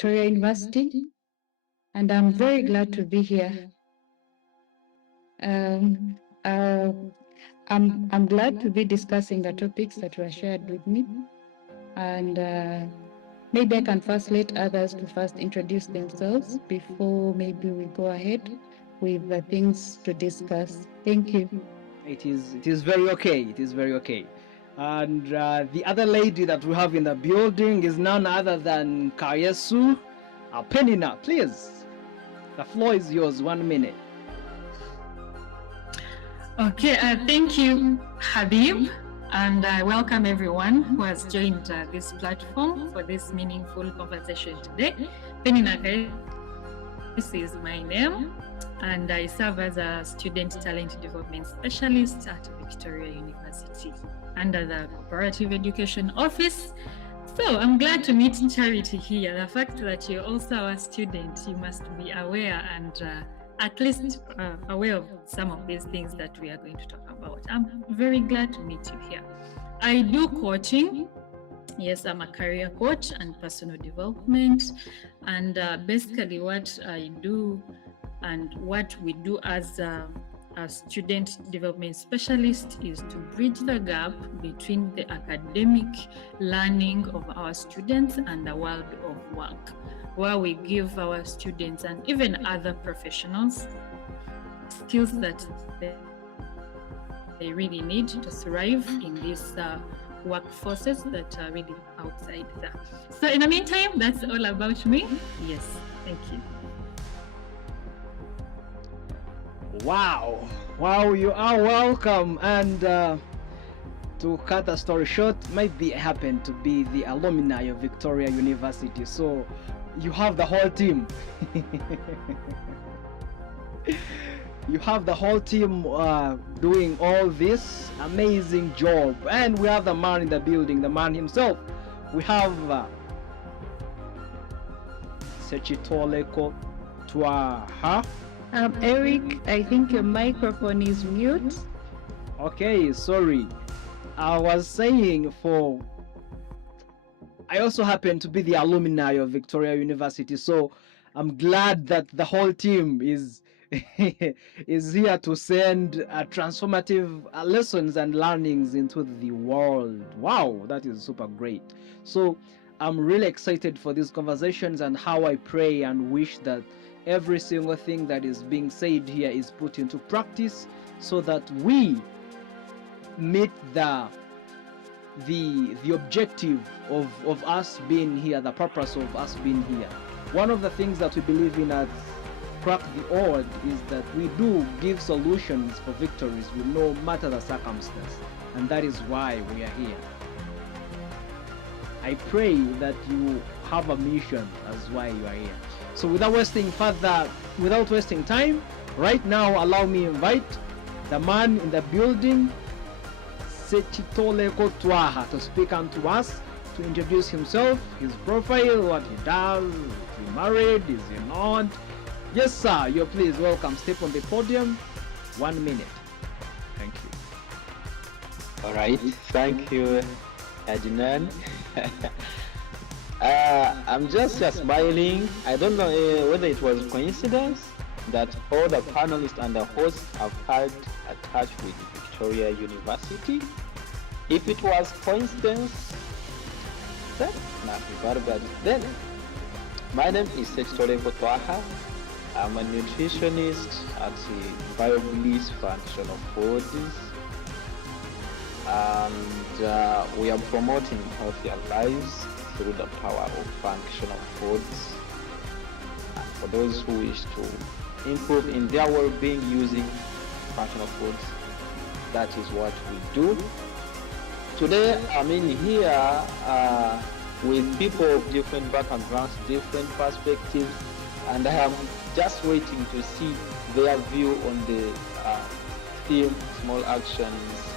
Victoria University, and I'm very glad to be here. Um, uh, I'm glad to be discussing the topics that were shared with me, and maybe I can first let others to first introduce themselves before maybe we go ahead with the things to discuss. Thank you. It is very okay. It is very okay. And the other lady that we have in the building is none other than Kayesu Penina. Please, the floor is yours. 1 minute. Okay, thank you, Habib, and I welcome everyone who has joined this platform for this meaningful conversation today. Penina is my name, and I serve as a student talent development specialist at Victoria University under the Cooperative Education Office. So I'm glad to meet Charity here. The fact that you're also a student, you must be aware and at least aware of some of these things that we are going to talk about. I'm very glad to meet you here. I do coaching. Yes, I'm a career coach and personal development. And basically what I do and what we do as a student development specialist is to bridge the gap between the academic learning of our students and the world of work, where we give our students and even other professionals skills that they really need to thrive in these workforces that are really outside there. So in the meantime, that's all about me. Yes, thank you. Wow, you are welcome. And to cut the story short, maybe I happen to be the alumni of Victoria University, so you have the whole team. You have the whole team doing all this amazing job, and we have the man in the building, the man himself. We have Sechitoleko Twaha. Eric, I think your microphone is mute. Okay, sorry. I was saying I also happen to be the alumni of Victoria University, so I'm glad that the whole team is is here to send transformative lessons and learnings into the world. Wow, that is super great. So I'm really excited for these conversations, and how I pray and wish that every single thing that is being said here is put into practice, so that we meet the objective of us being here, the purpose of us being here. One of the things that we believe in at cracktheodd is that we do give solutions for victories with no matter the circumstance, and that is why we are here. I pray that you have a mission as why you are here. So without wasting time, right now allow me to invite the man in the building, Sechitoleko Twaha, to speak unto us, to introduce himself, his profile, what he does, is he married, is he not. Yes sir, you're please welcome. Step on the podium. 1 minute. Thank you. All right, thank you, Adnan. I'm just smiling. I don't know whether it was coincidence that all the panelists and the hosts have had a touch with Victoria University. If it was coincidence, then nothing but then. My name is Sechitoleko Twaha. I'm a nutritionist at the BioBliss Functional Foods, and we are promoting healthier lives through the power of functional foods. And for those who wish to improve in their well-being using functional foods, that is what we do. Today I'm in here with people of different backgrounds, different perspectives, and I am just waiting to see their view on the theme, small actions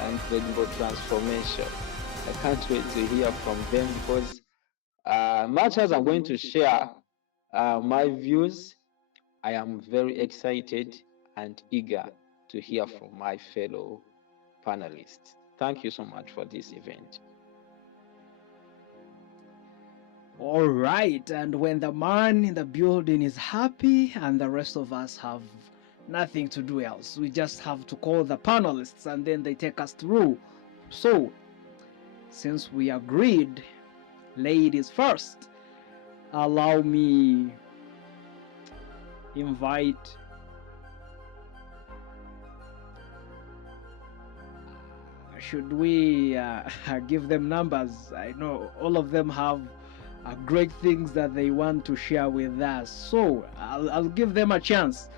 and incredible transformation. I can't wait to hear from them, because much as I'm going to share my views, I am very excited and eager to hear from my fellow panelists. Thank you so much for this event. All right, and when the man in the building is happy and the rest of us have nothing to do else, we just have to call the panelists and then they take us through. So, since we agreed, ladies first, allow me invite should we give them numbers? I know all of them have great things that they want to share with us, so I'll give them a chance.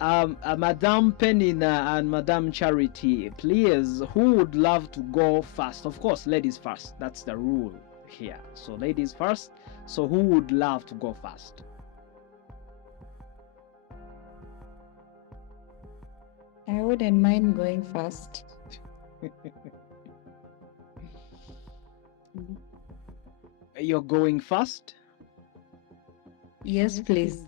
Madame Penina and Madame Charity, please, who would love to go first? Of course, ladies first. That's the rule here. So ladies first. So who would love to go first? I wouldn't mind going first. You're going first? Yes, please.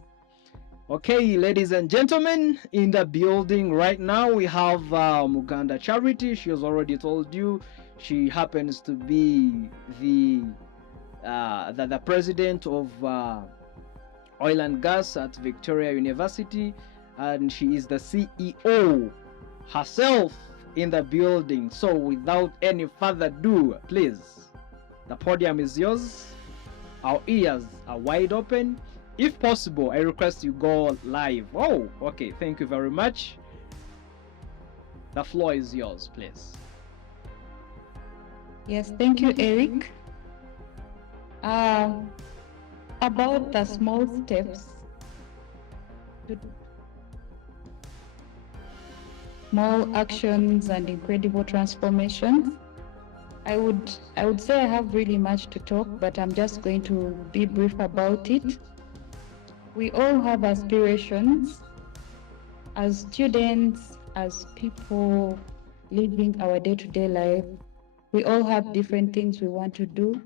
Okay, ladies and gentlemen, in the building right now we have Muganda Charity. She has already told you she happens to be the president of oil and gas at Victoria University, and she is the CEO herself in the building. So without any further ado, please, the podium is yours. Our ears are wide open. If possible, I request you go live. Oh, okay, thank you very much. The floor is yours, please. Yes, thank you, Eric. About the small steps, small actions and incredible transformations. I would say I have really much to talk, but I'm just going to be brief about it. We all have aspirations as students, as people living our day-to-day life. We all have different things we want to do.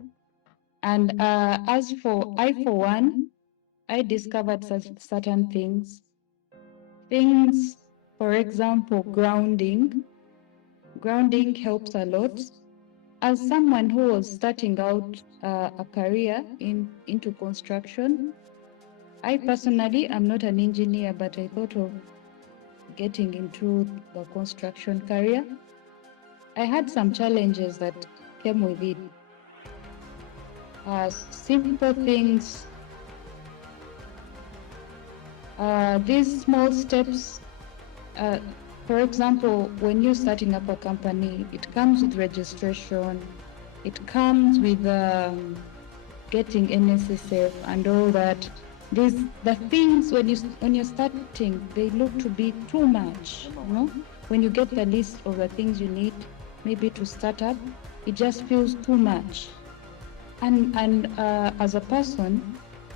And as for one, I discovered certain things. Things, for example, grounding. Grounding helps a lot. As someone who was starting out a career into construction, I personally am not an engineer, but I thought of getting into the construction career. I had some challenges that came with it. Simple things. These small steps, for example, when you're starting up a company, it comes with registration, it comes with getting NSSF and all that. The things when you're starting, they look to be too much. You know, when you get the list of the things you need, maybe to start up, it just feels too much. And as a person,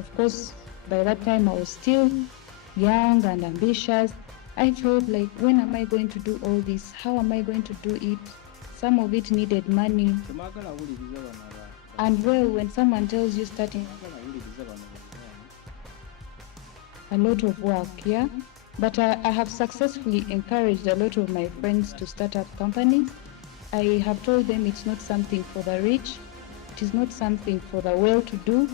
of course, by that time I was still young and ambitious. I felt like, when am I going to do all this? How am I going to do it? Some of it needed money. And well, when someone tells you starting, a lot of work, yeah? But I have successfully encouraged a lot of my friends to start up companies. I have told them it's not something for the rich, it is not something for the well-to-do,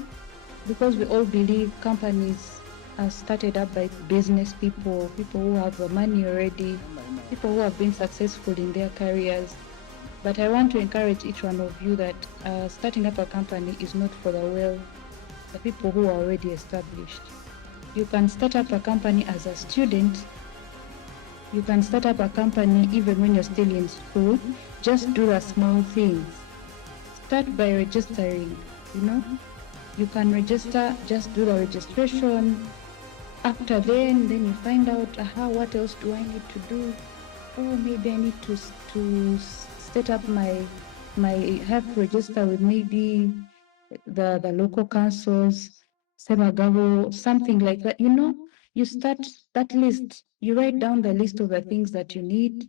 because we all believe companies are started up by business people, people who have the money already, people who have been successful in their careers. But I want to encourage each one of you that starting up a company is not for the people who are already established. You can start up a company as a student. You can start up a company even when you're still in school. Just do the small things. Start by registering, you know. You can register, just do the registration. After then you find out, what else do I need to do? Oh, maybe I need to set up have to register with maybe the local councils, Semagabo, something like that. You know, you start that list. You write down the list of the things that you need.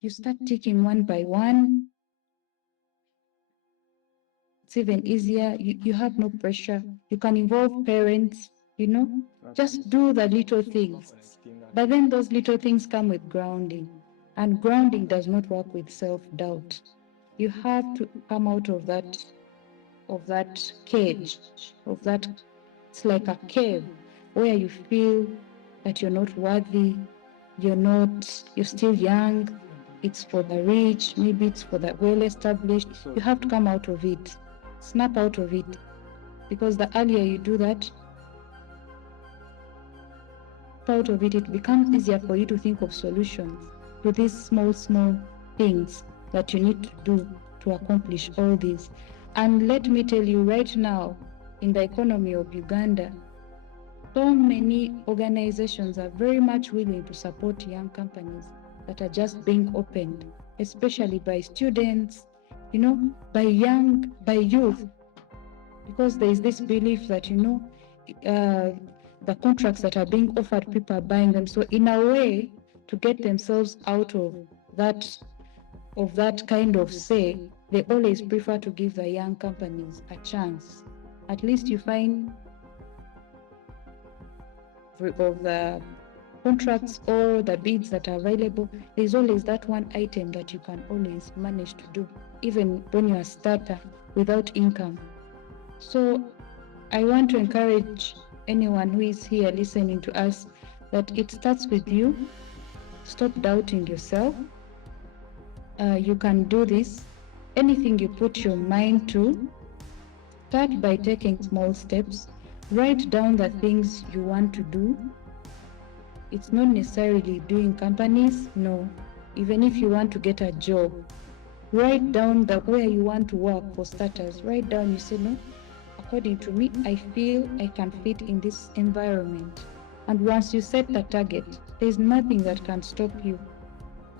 You start ticking one by one. It's even easier. You have no pressure. You can involve parents, you know. Just do the little things. But then those little things come with grounding. And grounding does not work with self-doubt. You have to come out of that cage, of that, it's like a cave where you feel that you're not worthy, you're still young, it's for the rich, maybe it's for the well-established. You have to come out of it, snap out of it, because the earlier you do that, out of it, it becomes easier for you to think of solutions to these small things that you need to do to accomplish all this. And let me tell you right now, in the economy of Uganda, so many organizations are very much willing to support young companies that are just being opened, especially by students, by youth, because there is this belief that, the contracts that are being offered, people are buying them. So in a way, to get themselves out of that kind of say, they always prefer to give the young companies a chance. At least you find of the contracts or the bids that are available, there's always that one item that you can always manage to do, even when you're a starter without income. So I want to encourage anyone who is here listening to us that it starts with you. Stop doubting yourself. You can do this. Anything you put your mind to, start by taking small steps. Write down the things you want to do. It's not necessarily doing companies, no. Even if you want to get a job, write down where you want to work. For starters, write down, you say, no, according to me, I feel I can fit in this environment. And once you set the target, there's nothing that can stop you.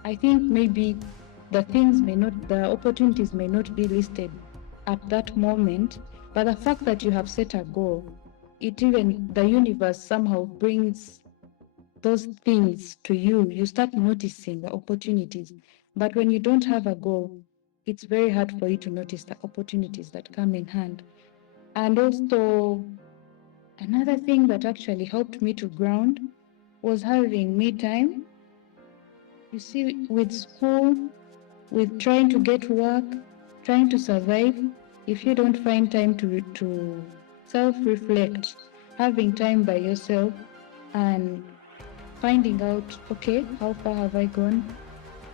I think maybe the opportunities may not be listed at that moment, but the fact that you have set a goal, the universe somehow brings those things to you. You start noticing the opportunities. But when you don't have a goal, it's very hard for you to notice the opportunities that come in hand. And also, another thing that actually helped me to ground was having me time. You see, with school, with trying to get work, trying to survive, if you don't find time to self-reflect, having time by yourself and finding out, okay, how far have I gone?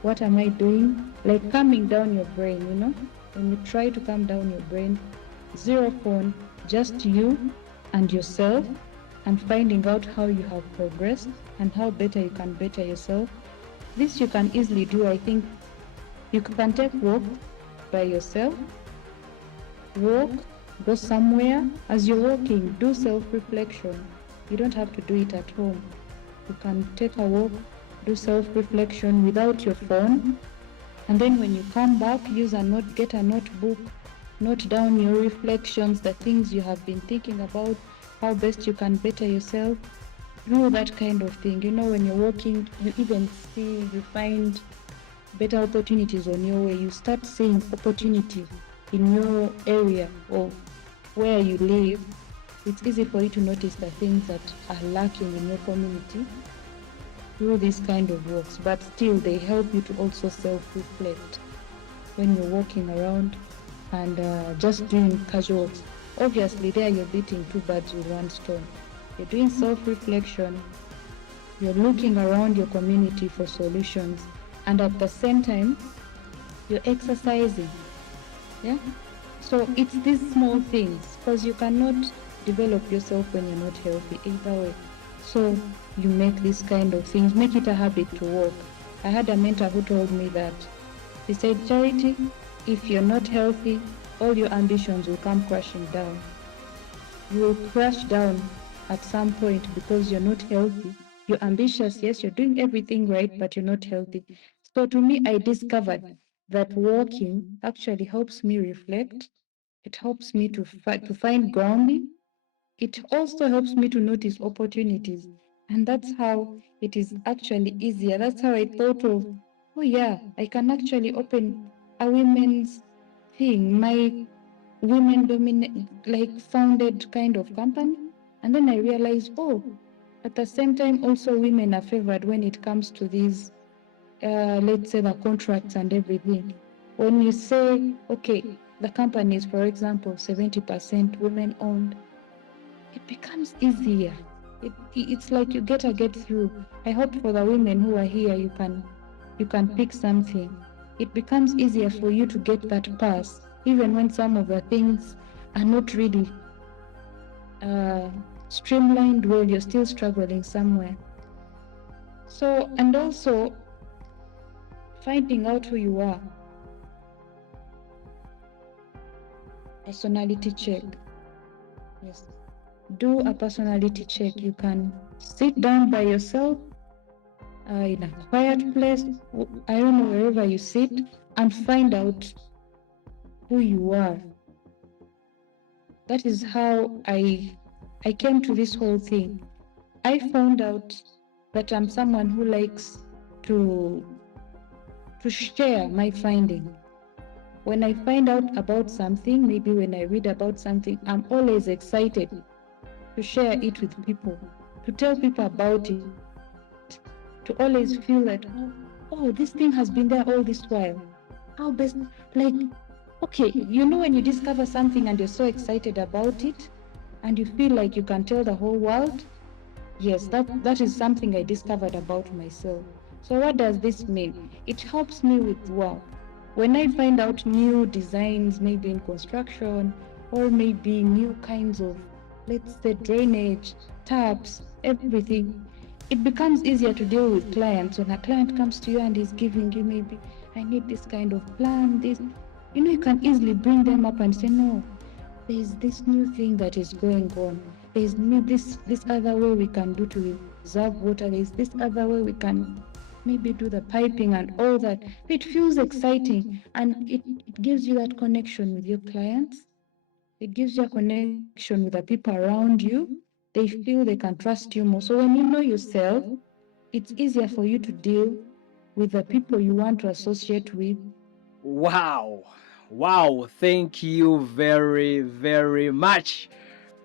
What am I doing? Like calming down your brain, when you try to calm down your brain, zero phone, just you and yourself, and finding out how you have progressed and how better you can better yourself. This you can easily do. I think you can take walk by yourself, go somewhere. As you're walking, do self-reflection. You don't have to do it at home. You can take a walk, do self-reflection without your phone, and then when you come back, get a notebook, note down your reflections, the things you have been thinking about, how best you can better yourself. Do that kind of thing. When you're walking, you find better opportunities on your way. You start seeing opportunities in your area of where you live. It's easy for you to notice the things that are lacking in your community through these kind of walks, but still they help you to also self-reflect when you're walking around and just doing casual. Obviously, there you're beating two birds with one stone. You're doing self-reflection, you're looking around your community for solutions, and at the same time, you're exercising. Yeah? So it's these small things, because you cannot develop yourself when you're not healthy either way. So you make these kind of things, make it a habit to walk. I had a mentor who told me that, he said, Charity, if you're not healthy, all your ambitions will come crashing down. You will crash down at some point because you're not healthy. You're ambitious, yes, you're doing everything right, but you're not healthy. So to me, I discovered that walking actually helps me reflect. It helps me to find grounding. It also helps me to notice opportunities. And that's how it is actually easier. That's how I thought of, oh yeah, I can actually open a women's thing, my founded kind of company. And then I realized, oh, at the same time, also women are favored when it comes to these, let's say, the contracts and everything. When you say, okay, the company is, for example, 70% women owned, it becomes easier. It's like you get through. I hope for the women who are here, you can pick something. It becomes easier for you to get that pass, even when some of the things are not really streamlined well, you're still struggling somewhere. So, and also finding out who you are. Personality check. Yes. Do a personality check. You can sit down by yourself in a quiet place, I don't know, wherever you sit, and find out who you are. That is how I came to this whole thing. I found out that I'm someone who likes to share my finding. When I find out about something, maybe when I read about something, I'm always excited to share it with people, to tell people about it, to always feel that, oh, this thing has been there all this while. How best, like, okay, you know, when you discover something and you're so excited about it, and you feel like you can tell the whole world, yes, that is something I discovered about myself. So what does this mean? It helps me with work. When I find out new designs, maybe in construction, or maybe new kinds of, let's say, drainage, taps, everything, it becomes easier to deal with clients. When a client comes to you and is giving you, maybe, I need this kind of plan, this, you know, you can easily bring them up and say, no, there's this new thing that is going on. There's this other way we can do to reserve water. There's this other way we can maybe do the piping and all that. It feels exciting, and it gives you that connection with your clients. It gives you a connection with the people around you. They feel they can trust you more. So when you know yourself, it's easier for you to deal with the people you want to associate with. Wow. Thank you very, very much.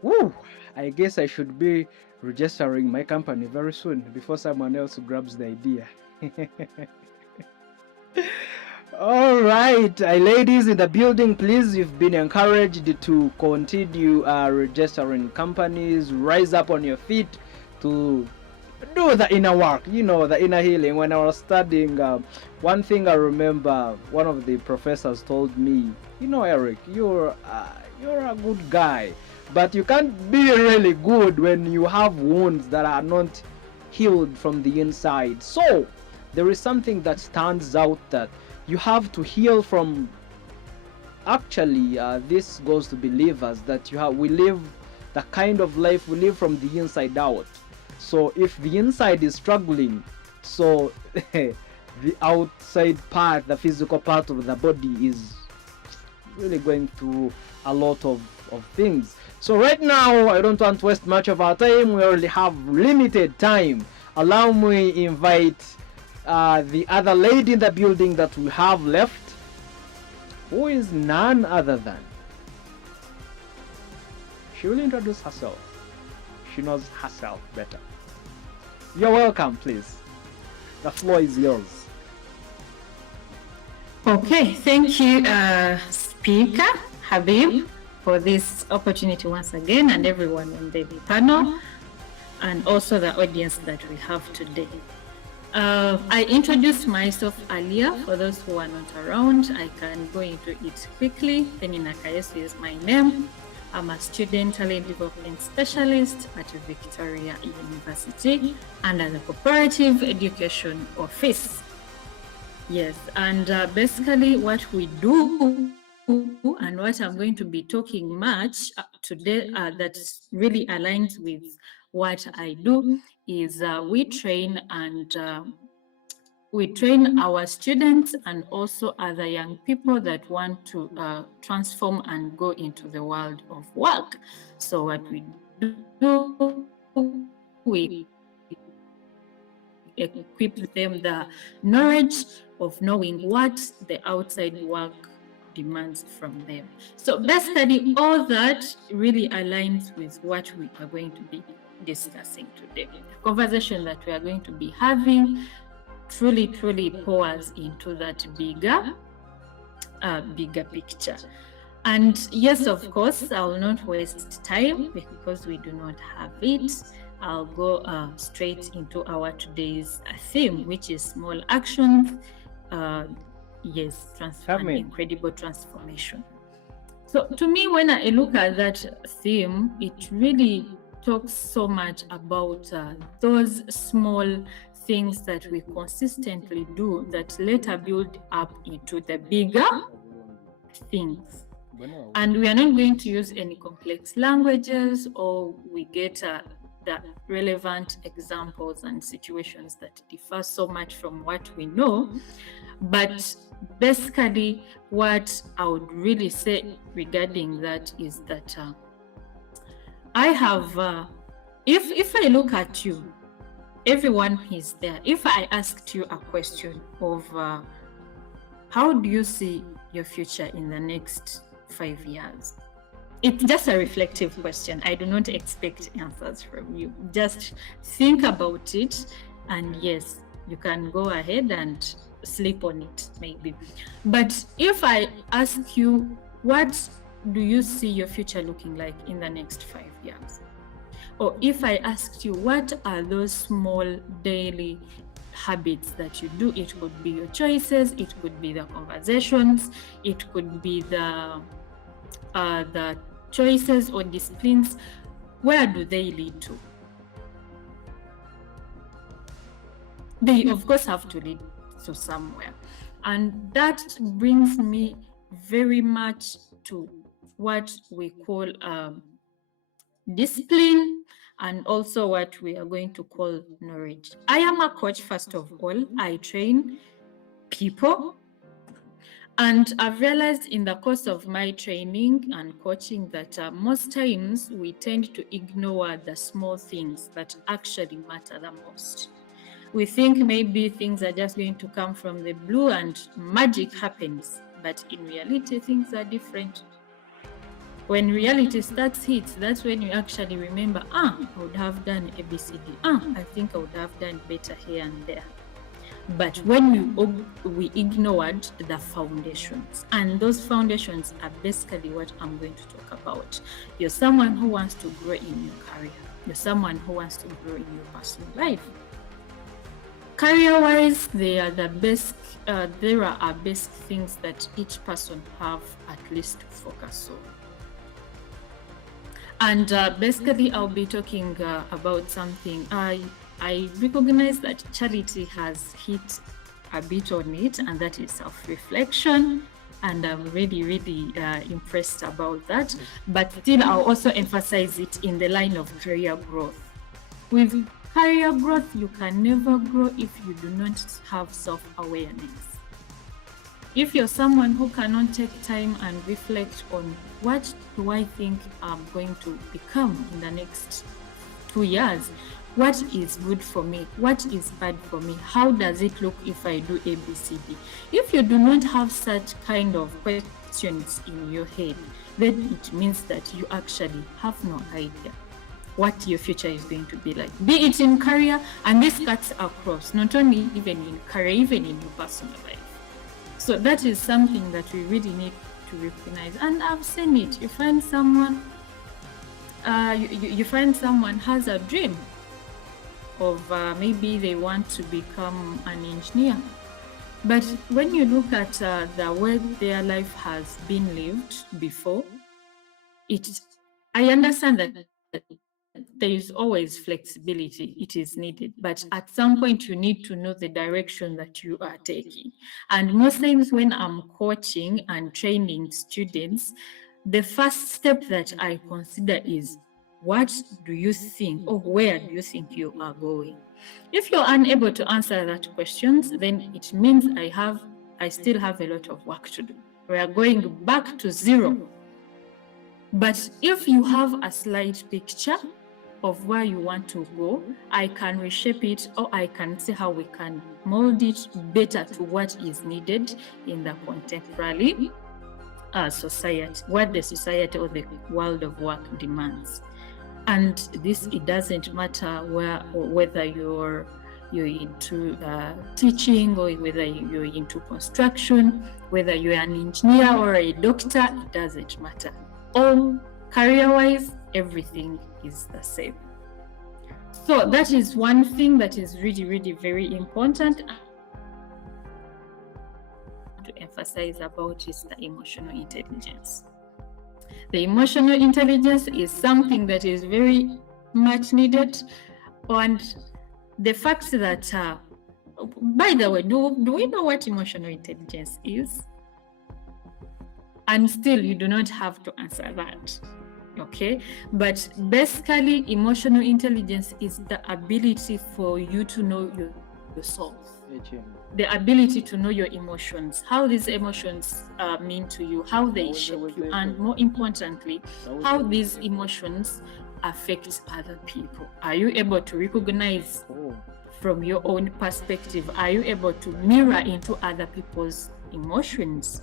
Woo! I guess I should be registering my company very soon before someone else grabs the idea. All right, ladies in the building, please, you've been encouraged to continue registering companies. Rise up on your feet to do the inner work, you know, the inner healing. When I was studying, one thing I remember, one of the professors told me, you know, Eric, you're a good guy, but you can't be really good when you have wounds that are not healed from the inside. So there is something that stands out that you have to heal from. Actually, this goes to believers, that we live the kind of life we live from the inside out. So if the inside is struggling, so the outside part, the physical part of the body, is really going through a lot of things. So right now, I don't want to waste much of our time. We only have limited time. Allow me invite the other lady in the building that we have left, who is none other than, she will introduce herself. She knows herself better. You're welcome, please. The floor is yours. Okay, thank you, Speaker Habib, for this opportunity once again, and everyone on the panel, and also the audience that we have today. I introduced myself earlier. For those who are not around, I can go into it quickly. Penina Kayesu is my name. I'm a student talent development specialist at Victoria University under the Cooperative Education Office. Yes, and basically what we do, and what I'm going to be talking much today that really aligns with what I do, is we train our students and also other young people that want to transform and go into the world of work. So what we do, we equip them the knowledge of knowing what the outside work demands from them. So basically all that really aligns with what we are going to be discussing today. The conversation that we are going to be having truly pours into that bigger picture. And yes, of course, I will not waste time because we do not have it. I'll go straight into our today's theme, which is small actions. Yes, an incredible transformation. So to me, when I look at that theme, it really talks so much about those small things that we consistently do that later build up into the bigger things. And we are not going to use any complex languages, or we get the relevant examples and situations that differ so much from what we know. But basically, what I would really say regarding that is that I have, if I look at you, everyone is there. If I asked you a question of how do you see your future in the next 5 years? It's just a reflective question. I do not expect answers from you. Just think about it, and yes, you can go ahead and sleep on it maybe. But if I ask you, what do you see your future looking like in the next 5 years? Or if I asked you, what are those small daily habits that you do? It could be your choices, it could be the conversations, it could be the choices or disciplines. Where do they lead to? They of course have to lead to somewhere, and that brings me very much to what we call discipline, and also what we are going to call knowledge. I am a coach, first of all. I train people, and I've realized in the course of my training and coaching that most times we tend to ignore the small things that actually matter the most. We think maybe things are just going to come from the blue and magic happens, but in reality, things are different. When reality starts hit, that's when you actually remember, I would have done ABCD. I think I would have done better here and there. But when we ignored the foundations, and those foundations are basically what I'm going to talk about. You're someone who wants to grow in your career. You're someone who wants to grow in your personal life. Career-wise, there are basic things that each person have at least to focus on. And basically, I'll be talking about something. I recognize that Charity has hit a bit on it, and that is self-reflection. And I'm really, really impressed about that. But still, I'll also emphasize it in the line of career growth. With career growth, you can never grow if you do not have self-awareness. If you're someone who cannot take time and reflect on what do I think I'm going to become in the next 2 years, what is good for me, what is bad for me, how does it look if I do ABCD? If you do not have such kind of questions in your head, then it means that you actually have no idea what your future is going to be like, be it in career, and this cuts across, not only even in career, even in your personal life. So that is something that we really need to recognize. And I've seen it. You find someone, you find someone has a dream of maybe they want to become an engineer. But when you look at the way their life has been lived before, I understand that there is always flexibility, it is needed, but at some point you need to know the direction that you are taking. And most times when I'm coaching and training students, the first step that I consider is, what do you think, or where do you think you are going? If you're unable to answer that question, then it means I still have a lot of work to do. We are going back to zero. But if you have a slight picture of where you want to go, I can reshape it, or I can see how we can mold it better to what is needed in the contemporary society, what the society or the world of work demands. And this, it doesn't matter whether you're you're into teaching, or whether you're into construction, whether you're an engineer or a doctor, it doesn't matter. All career-wise, everything is the same. So that is one thing that is really, really very important to emphasize about is the emotional intelligence. The emotional intelligence is something that is very much needed, and the fact that, by the way, do we know what emotional intelligence is? And still, you do not have to answer that. Okay, but basically, emotional intelligence is the ability for you to know yourself. The ability to know your emotions, how these emotions mean to you, how they shape you, and more importantly, how these emotions affect other people. Are you able to recognize from your own perspective? Are you able to mirror into other people's emotions?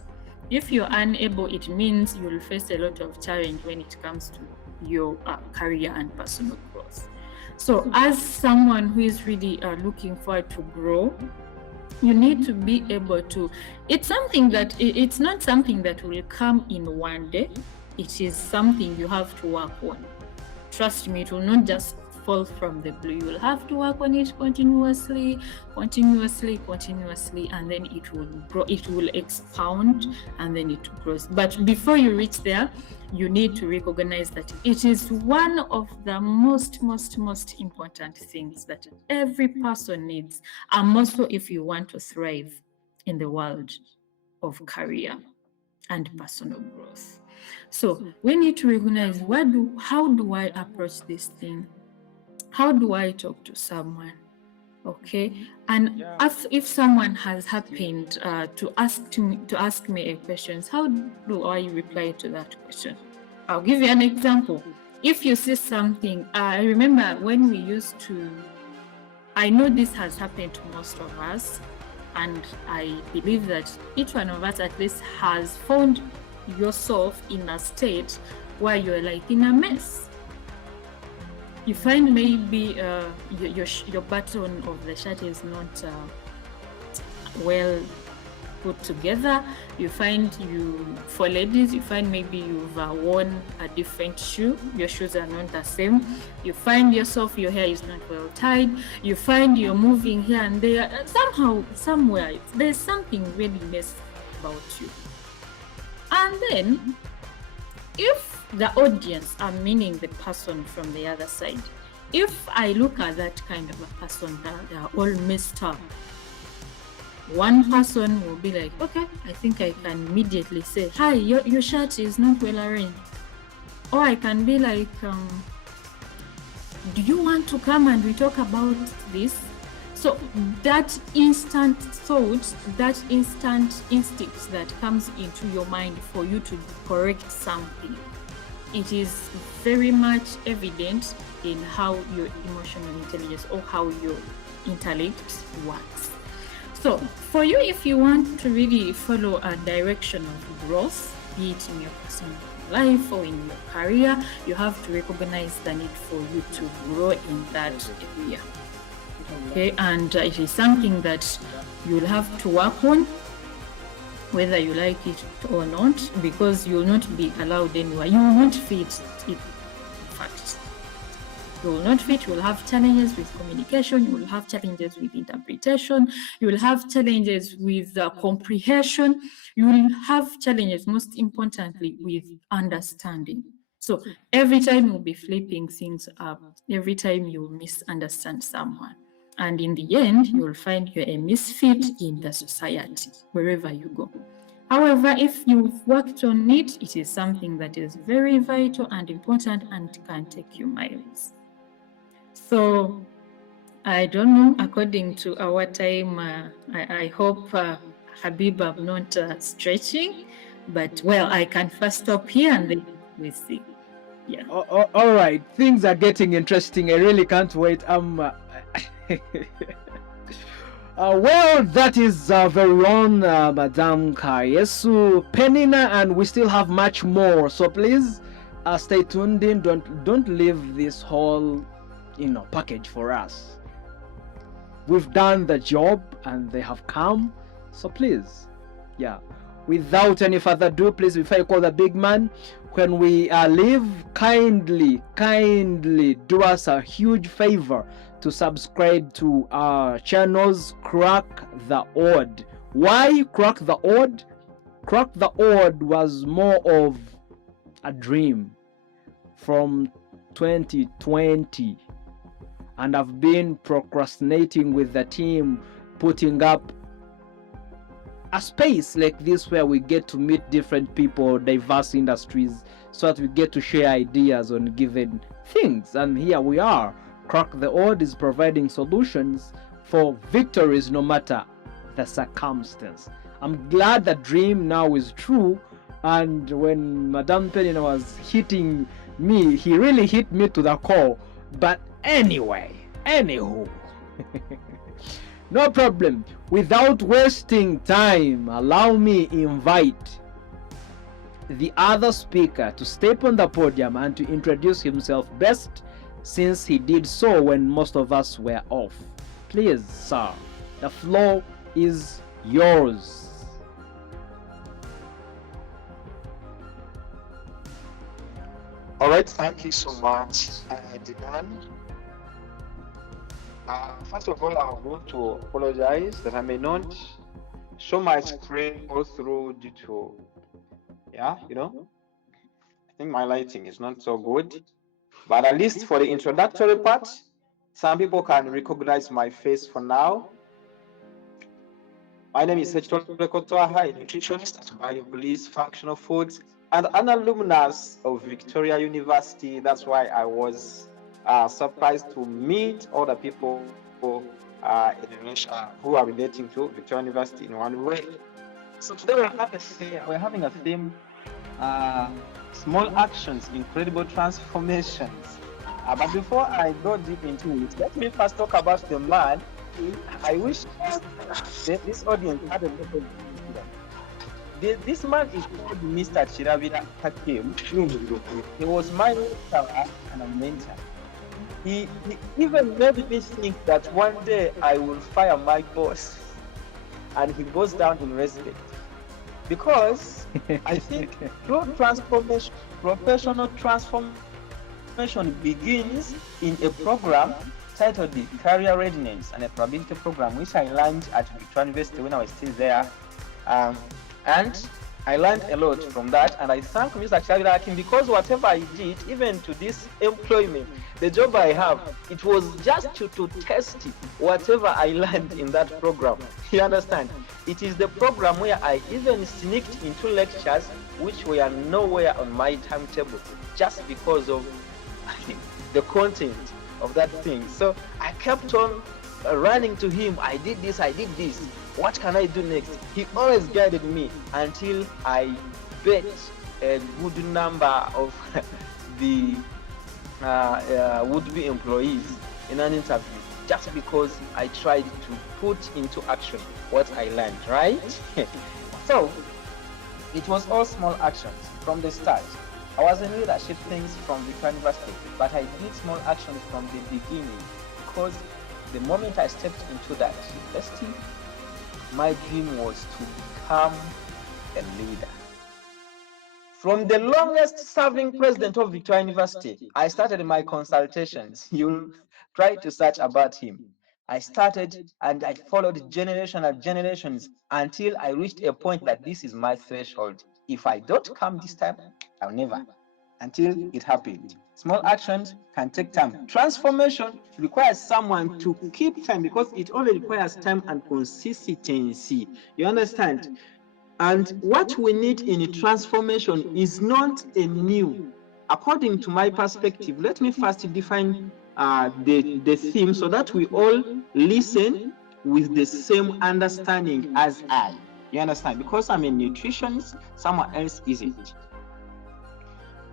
If you're unable, it means you'll face a lot of challenge when it comes to your career and personal growth. So as someone who is really looking forward to grow, you need to be able to, it's something that, it's not something that will come in one day. It is something you have to work on. Trust me, it will not just fall from the blue. You will have to work on it continuously, and then it will grow, it will expound, and then it grows. But before you reach there, you need to recognize that it is one of the most important things that every person needs, and also if you want to thrive in the world of career and personal growth. So we need to recognize how do I approach this thing? How do I talk to someone? Okay, and if someone has happened to ask me a question, how do I reply to that question? I'll give you an example. If you see something, I remember when we used to, I know this has happened to most of us, and I believe that each one of us at least has found yourself in a state where you're like in a mess. You find maybe your button of the shirt is not well put together. You find for ladies, you find maybe you've worn a different shoe. Your shoes are not the same. You find yourself, your hair is not well tied. You find you're moving here and there. Somehow, somewhere, there's something really messed about you. And then, if the audience, I'm meaning the person from the other side, if I look at that kind of a person that they are all messed up, one person will be like, okay, I think I can immediately say, hi, your shirt is not well arranged. Or I can be like, do you want to come and we talk about this? So that instant thought, that instant instinct that comes into your mind for you to correct something, it is very much evident in how your emotional intelligence or how your intellect works. So for you, if you want to really follow a direction of growth, be it in your personal life or in your career, you have to recognize the need for you to grow in that area. Okay, and it is something that you'll have to work on, whether you like it or not, because you will not be allowed anywhere. You will not fit it, in fact. You will not fit. You will have challenges with communication. You will have challenges with interpretation. You will have challenges with comprehension. You will have challenges, most importantly, with understanding. So every time you'll be flipping things up, every time you will misunderstand someone. And in the end, you'll find you're a misfit in the society, wherever you go. However, if you've worked on it, it is something that is very vital and important and can take you miles. So, I don't know, according to our time, I hope, Habib, I'm not stretching, but well, I can first stop here and then we see. Yeah. All right, things are getting interesting. I really can't wait. Well, that is very own Madame Kayesu Penina, and we still have much more. So please stay tuned in. Don't leave this whole package for us. we've done the job and they have come. So please, yeah, without any further ado, please, before I call the big man, when we leave, kindly do us a huge favor to subscribe to our channels, Crack the Odd. Why Crack the Odd? Crack the Odd was more of a dream from 2020, and I've been procrastinating with the team, putting up a space like this where we get to meet different people, diverse industries, so that we get to share ideas on given things. And here we are. Crack the Odd is providing solutions for victories no matter the circumstance. I'm glad the dream now is true. And when Madame Penina was hitting me, he really hit me to the core. But anywho, no problem. Without wasting time, allow me invite the other speaker to step on the podium and to introduce himself best, since he did so when most of us were off. Please, sir, the floor is yours. All right, thank you so much, Dinan. First of all, I want to apologize that I may not show my screen all through due to, I think my lighting is not so good. But at least for the introductory part, some people can recognize my face for now. My name is Hechton Rekotwaha, a nutritionist at BioBliss Functional Foods and an alumnus of Victoria University. That's why I was surprised to meet all the people who are relating to Victoria University in one way. So today we're having a theme, small actions, incredible transformations. But before I go deep into it, let me first talk about the man. I wish this audience had a little bit. This man is called Mr. Chiravira Hakim. He was my mentor and a mentor. He even made me think that one day I will fire my boss, and he goes down in respect. Because I think true transformation, professional transformation begins in a program titled the Career Readiness and Employability Program, which I learned at Victoria University when I was still there. And I learned a lot from that, and I thank Mr. Chiravira Hakim because whatever I did, even to this employment, the job I have, it was just to test whatever I learned in that program. You understand? It is the program where I even sneaked into lectures which were nowhere on my timetable, just because of the content of that thing. So I kept on running to him. I did this. What can I do next? He always guided me until I bet a good number of the would-be employees in an interview, just because I tried to put into action what I learned, right? So it was all small actions from the start. I was in leadership things from Victoria University, but I did small actions from the beginning, because the moment I stepped into that university, my dream was to become a leader. From the longest serving president of Victoria University, I started my consultations. You'll try to search about him. I started and I followed generations until I reached a point that this is my threshold. If I don't come this time, I'll never. Until it happened. Small actions can take time. Transformation requires someone to keep time, because it only requires time and consistency. You understand? And what we need in transformation is not a new. According to my perspective, let me first define the theme so that we all listen with the same understanding as I. You understand? Because I'm a nutritionist, someone else isn't.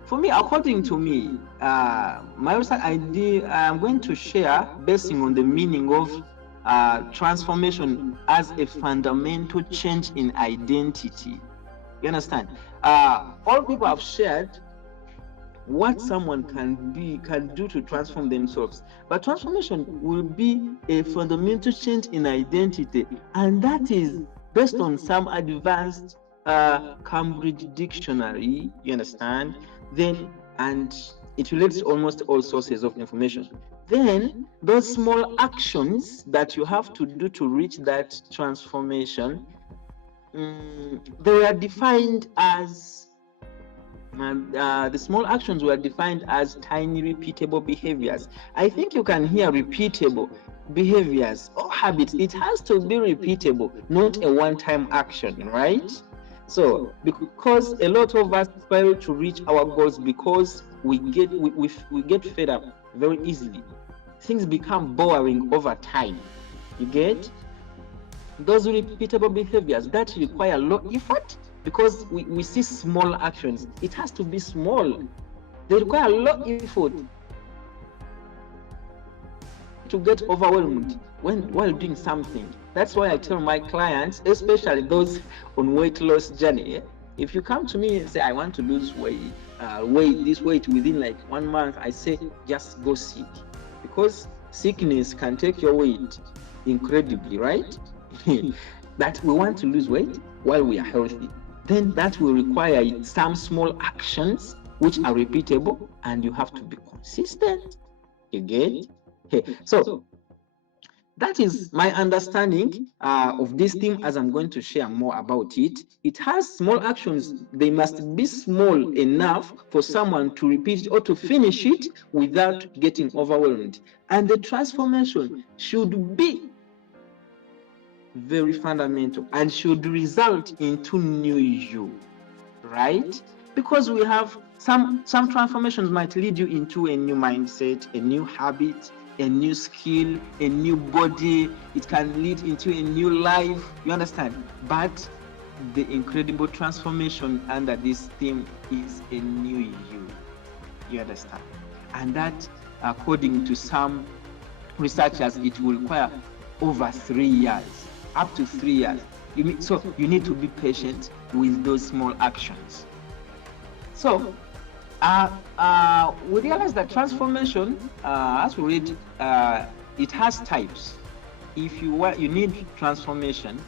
For me, according to me, my idea I'm going to share basing on the meaning of transformation as a fundamental change in identity. You understand? All people have shared what someone can do to transform themselves. But transformation will be a fundamental change in identity, and that is based on some advanced Cambridge dictionary, you understand? Then, and it relates to almost all sources of information. Then those small actions that you have to do to reach that transformation, they were defined as the small actions were defined as tiny repeatable behaviors. I think you can hear repeatable behaviors or habits. It has to be repeatable, not a one-time action, right? So because a lot of us fail to reach our goals because we get fed up very easily. Things become boring over time. You get? Those repeatable behaviors that require low effort, because we see small actions. It has to be small. They require low effort to get overwhelmed while doing something. That's why I tell my clients, especially those on weight loss journey, if you come to me and say, I want to lose weight, this weight within like 1 month, I say, just go sick. Because sickness can take your weight incredibly, right? That we want to lose weight while we are healthy. Then that will require some small actions which are repeatable, and you have to be consistent. You get? So that is my understanding of this theme, as I'm going to share more about it. It has small actions. They must be small enough for someone to repeat it or to finish it without getting overwhelmed. And the transformation should be very fundamental and should result into new you, right? Because we have some transformations might lead you into a new mindset, a new habit, a new skill, a new body. It can lead into a new life, you understand? But the incredible transformation under this theme is a new you understand? And that, according to some researchers, it will require over 3 years, up to 3 years. So you need to be patient with those small actions. So we realize that transformation, as we read, it has types. If you need transformation,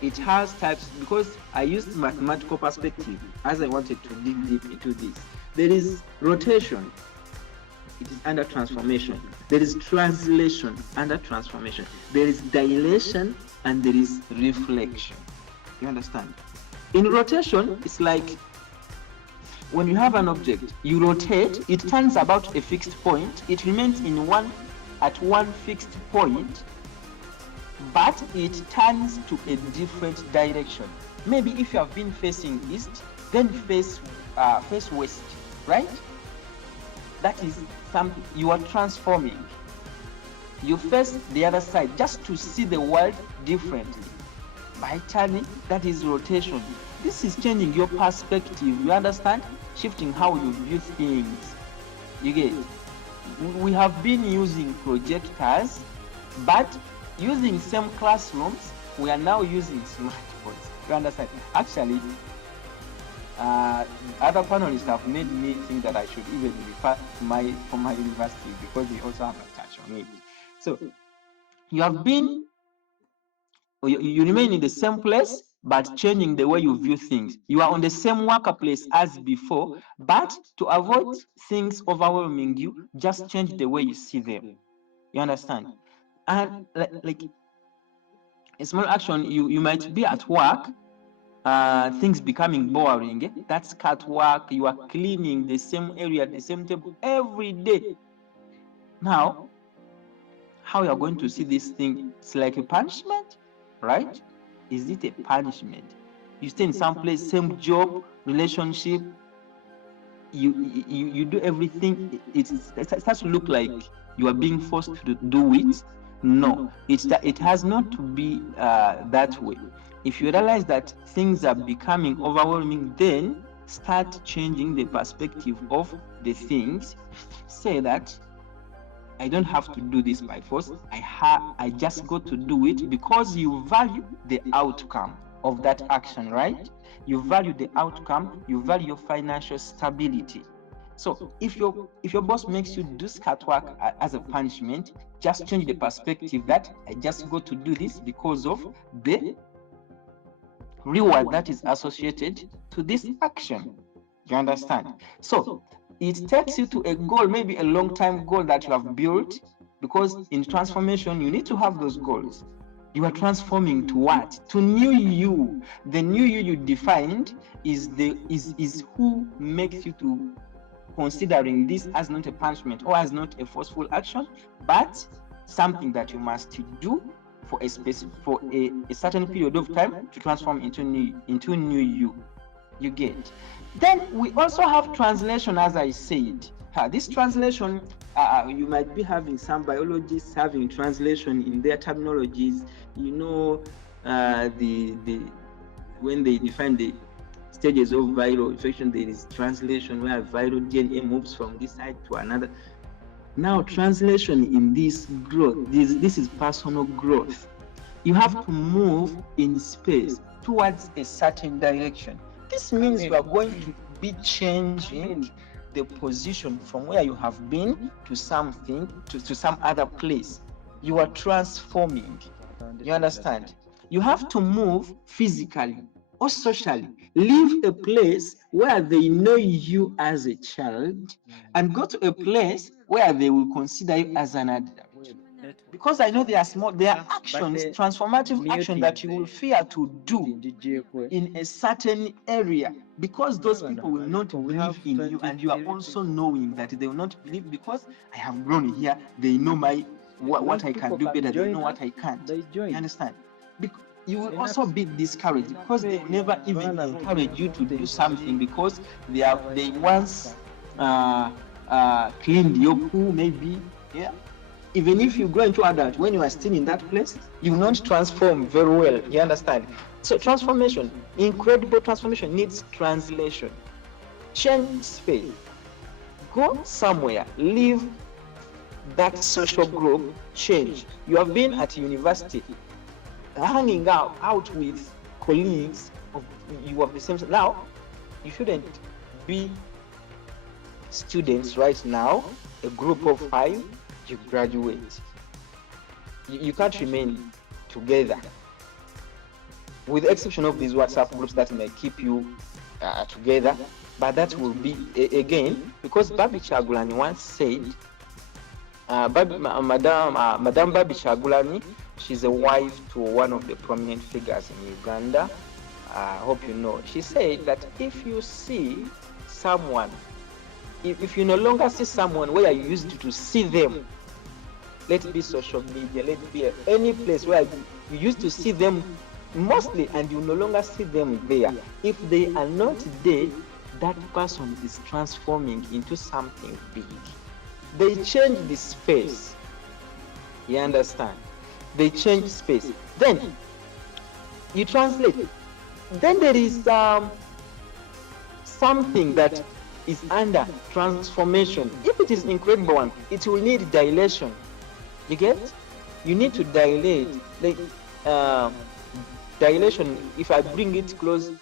it has types, because I used mathematical perspective as I wanted to dig deep into this. There is rotation. It is under transformation. There is translation under transformation. There is dilation and there is reflection. You understand? In rotation, it's like when you have an object, you rotate, it turns about a fixed point, it remains at one fixed point, but it turns to a different direction. Maybe if you have been facing east, then face west, right? That is something you are transforming. You face the other side just to see the world differently. By turning, that is rotation. This is changing your perspective, you understand? Shifting how you view things. You get it? We have been using projectors, but using same classrooms, we are now using smartphones. You understand? Actually, other panelists have made me think that I should even refer to my university, because we also have a touch on it. So you remain in the same place, but changing the way you view things. You are on the same workplace as before, but to avoid things overwhelming you, just change the way you see them. You understand? And like a small action, you might be at work, things becoming boring. That's cut work. You are cleaning the same area, the same table every day. Now, how you are going to see this thing? It's like a punishment, right? Is it a punishment? You stay in some place, same job, relationship, you do everything. It starts to look like you are being forced to do it. No, it has not to be that way. If you realize that things are becoming overwhelming, then start changing the perspective of the things. Say that I don't have to do this by force. I just got to do it because you value the outcome of that action, right? You value the outcome, you value your financial stability. So if your boss makes you do scat work as a punishment, just change the perspective that I just go to do this because of the reward that is associated to this action. You understand? So it takes you to a goal, maybe a long-time goal that you have built, because in transformation you need to have those goals. You are transforming to what? To new you. The new you defined is who makes you to considering this as not a punishment or as not a forceful action, but something that you must do for a certain period of time to transform into new you. You get. Then we also have translation, as I said. This translation, you might be having some biologists having translation in their terminologies. You know, when they define the stages of viral infection, there is translation where viral DNA moves from this side to another. Now, translation in this growth, this is personal growth. You have to move in space towards a certain direction. This means you are going to be changing the position from where you have been to something, to some other place. You are transforming. You understand? You have to move physically or socially. Leave a place where they know you as a child and go to a place where they will consider you as an adult. Because I know there are actions, transformative action that you will fear to do in a certain area, because those people will not believe in you, and you are also knowing that they will not believe because I have grown here. They know what I can do better. They know what I can't. You understand? You will also be discouraged because they will never even encourage you to do something because they once cleaned your pool, maybe. Yeah. Even if you grow into adult, when you are still in that place, you will not transform very well. You understand? So transformation, incredible transformation, needs translation. Change space. Go somewhere. Leave that social group. Change. You have been at university, hanging out with colleagues you have the same. Now, you shouldn't be students right now, a group of 5. You graduate, you can't remain together, with the exception of these WhatsApp groups that may keep you together, but that will be again because Babi Chagulani once said, Madame Babi Chagulani, she's a wife to one of the prominent figures in Uganda. I hope you know. She said that if you see someone, if you no longer see someone where you used to see them, let it be social media, let it be any place where you used to see them mostly and you no longer see them there, if they are not there, that person is transforming into something big. They change the space. You understand? They change space. Then you translate. Then there is something that is under transformation. If it is incredible one, it will need dilation. You get? You need to dilate. Dilation, if I bring it close,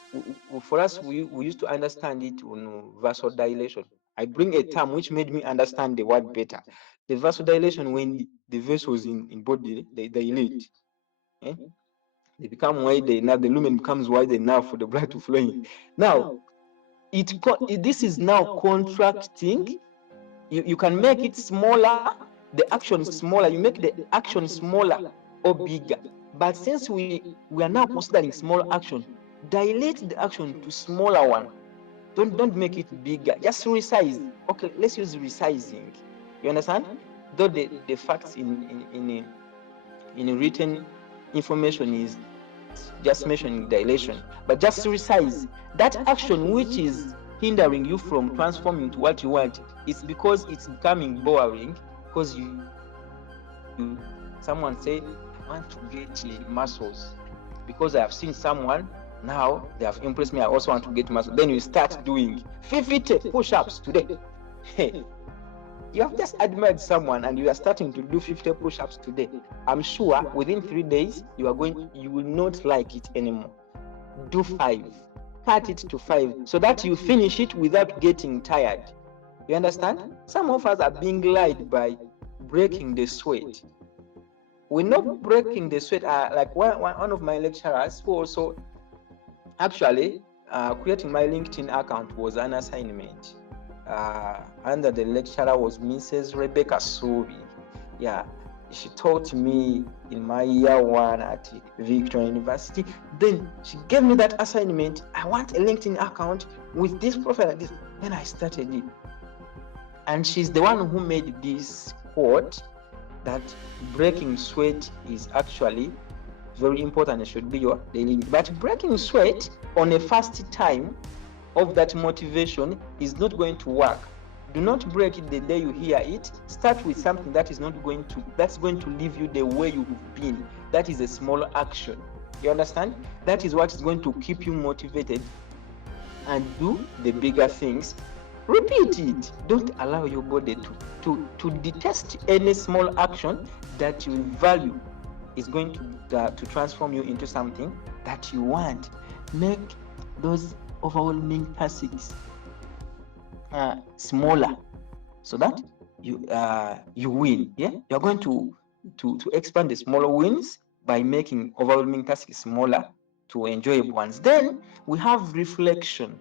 for us, we used to understand it on vasodilation. I bring a term which made me understand the word better. The vasodilation, when the vessels in body, they dilate. Eh? They become wider. Now the lumen becomes wider enough for the blood to flow in. Now, this is now contracting. You can make it smaller, the action is smaller, you make the action smaller or bigger. But since we are now considering small action, dilate the action to smaller one. Don't make it bigger, just resize. Okay, let's use resizing. You understand? Though the facts in written information is just mentioning dilation, but just resize that action which is hindering you from transforming to what you want. It's because it's becoming boring, because someone say, I want to get muscles because I have seen someone, now they have impressed me, I also want to get muscles. Then you start doing 50 push-ups today. You have just admired someone and you are starting to do 50 push-ups today. I'm sure within 3 days you will not like it anymore. Do 5. Cut it to 5 so that you finish it without getting tired. You understand? Some of us are being lied by breaking the sweat. We know breaking the sweat. Like one of my lecturers who also actually creating my LinkedIn account was an assignment. Under the lecturer was Mrs. Rebecca Subi. Yeah, she taught me in my year 1 at Victoria University. Then she gave me that assignment. I want a LinkedIn account with this profile like this. Then I started it. And she's the one who made this quote that breaking sweat is actually very important. It should be your daily. But breaking sweat on a first time of that motivation is not going to work. Do not break it the day you hear it. Start with something that's going to leave you the way you've been. That is a small action. You understand? That is what is going to keep you motivated and do the bigger things. Repeat it. Don't allow your body to detest any small action that you value is going to transform you into something that you want. Make those overwhelming tasks smaller so that you win. Yeah, you're going to expand the smaller wins by making overwhelming tasks smaller to enjoyable ones. Then we have reflection.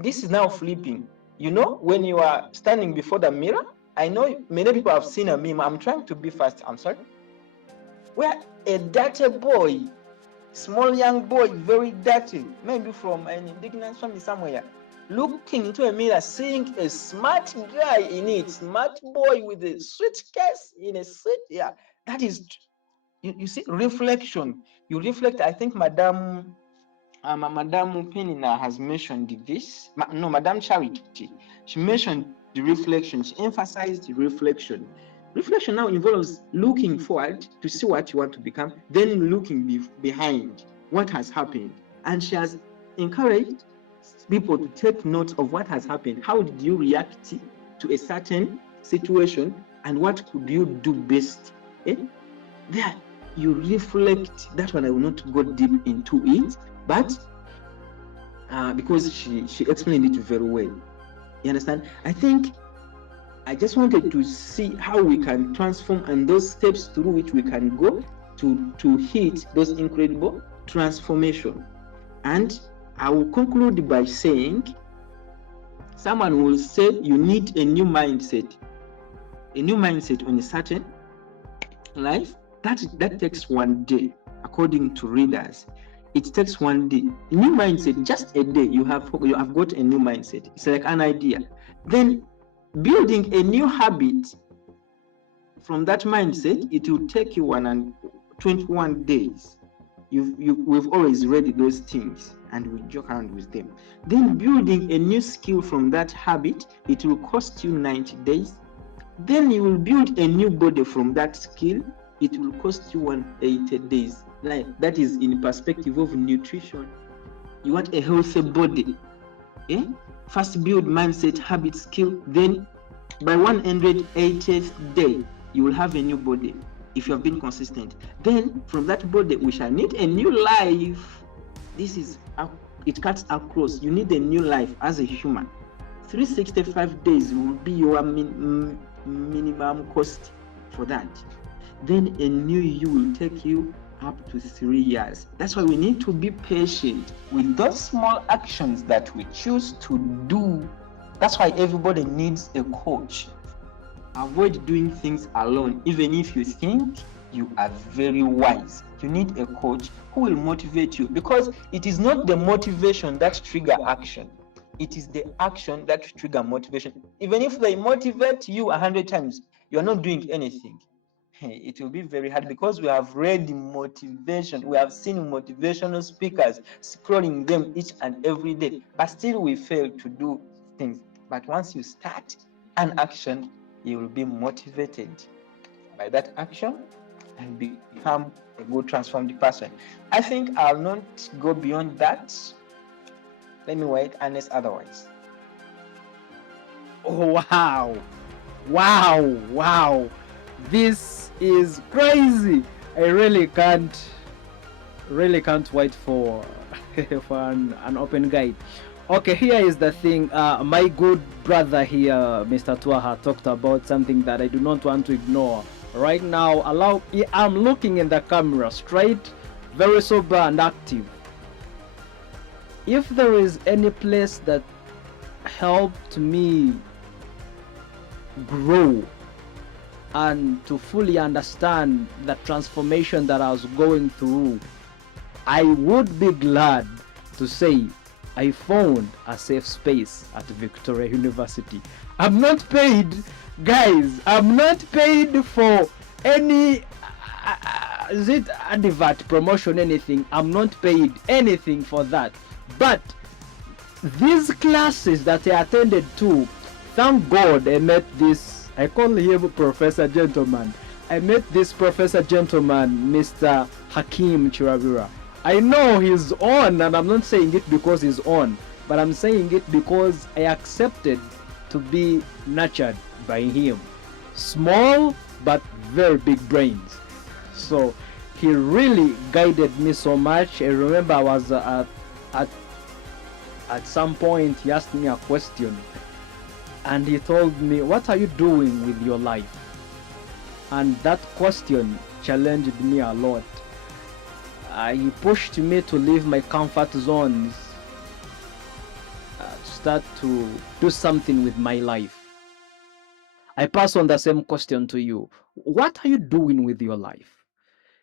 This is now flipping. You know, when you are standing before the mirror, I know many people have seen a meme. I'm trying to be fast. I'm sorry. Where a dirty boy, small young boy, very dirty, maybe from an indigenous family somewhere, looking into a mirror, seeing a smart guy in it, smart boy with a suitcase in a seat. Yeah, that is, you see, reflection. You reflect. I think Madame Penina has mentioned this. Madame Charity. She mentioned the reflection. She emphasized the reflection. Reflection now involves looking forward to see what you want to become, then looking behind what has happened. And she has encouraged people to take note of what has happened. How did you react to a certain situation, and what could you do best? There, you reflect. That one I will not go deep into it, but because she explained it very well. You understand? I think I just wanted to see how we can transform and those steps through which we can go to hit those incredible transformation. And I will conclude by saying, someone will say you need a new mindset on a certain life. That takes 1 day, according to readers. It takes 1 day. A new mindset, just a day, you have got a new mindset. It's like an idea. Then building a new habit from that mindset, it will take you 121 days. We've always read those things and we joke around with them. Then building a new skill from that habit, it will cost you 90 days. Then you will build a new body from that skill, it will cost you 180 days. Like, that is in perspective of nutrition. You want a healthy body. First build mindset, habit, skill. Then by 180th day, you will have a new body if you have been consistent. Then from that body, we shall need a new life. This is, it cuts across. You need a new life as a human. 365 days will be your minimum cost for that. Then a new you will take you up to 3 years. That's why we need to be patient with those small actions that we choose to do. That's why everybody needs a coach. Avoid doing things alone, even if you think you are very wise. You need a coach who will motivate you, because it is not the motivation that trigger action. It is the action that trigger motivation. Even if they motivate you 100 times, you are not doing anything. It will be very hard, because we have read motivation, we have seen motivational speakers, scrolling them each and every day, but still we fail to do things. But once you start an action, you will be motivated by that action and become a good transformed person. I think I'll not go beyond that. Let me wait unless otherwise. Oh, wow. This is crazy. I really can't wait for for an open guide. Okay, here is the thing. My good brother here, Mr. Tuaha, talked about something that I do not want to ignore. Right now, I'm looking in the camera, straight, very sober and active. If there is any place that helped me grow and to fully understand the transformation that I was going through, I would be glad to say I found a safe space at Victoria University. I'm not paid, guys. I'm not paid for any is it advert, promotion, anything. I'm not paid anything for that. But these classes that I attended to, thank God I met this, I call him Professor Gentleman. I met this Professor Gentleman, Mr. Hakim Chirabira. I know he's on, and I'm not saying it because he's on, but I'm saying it because I accepted to be nurtured by him. Small, but very big brains. So he really guided me so much. I remember I was at some point he asked me a question, and he told me, "What are you doing with your life?" And that question challenged me a lot. He pushed me to leave my comfort zones, start to do something with my life. I pass on the same question to you. What are you doing with your life?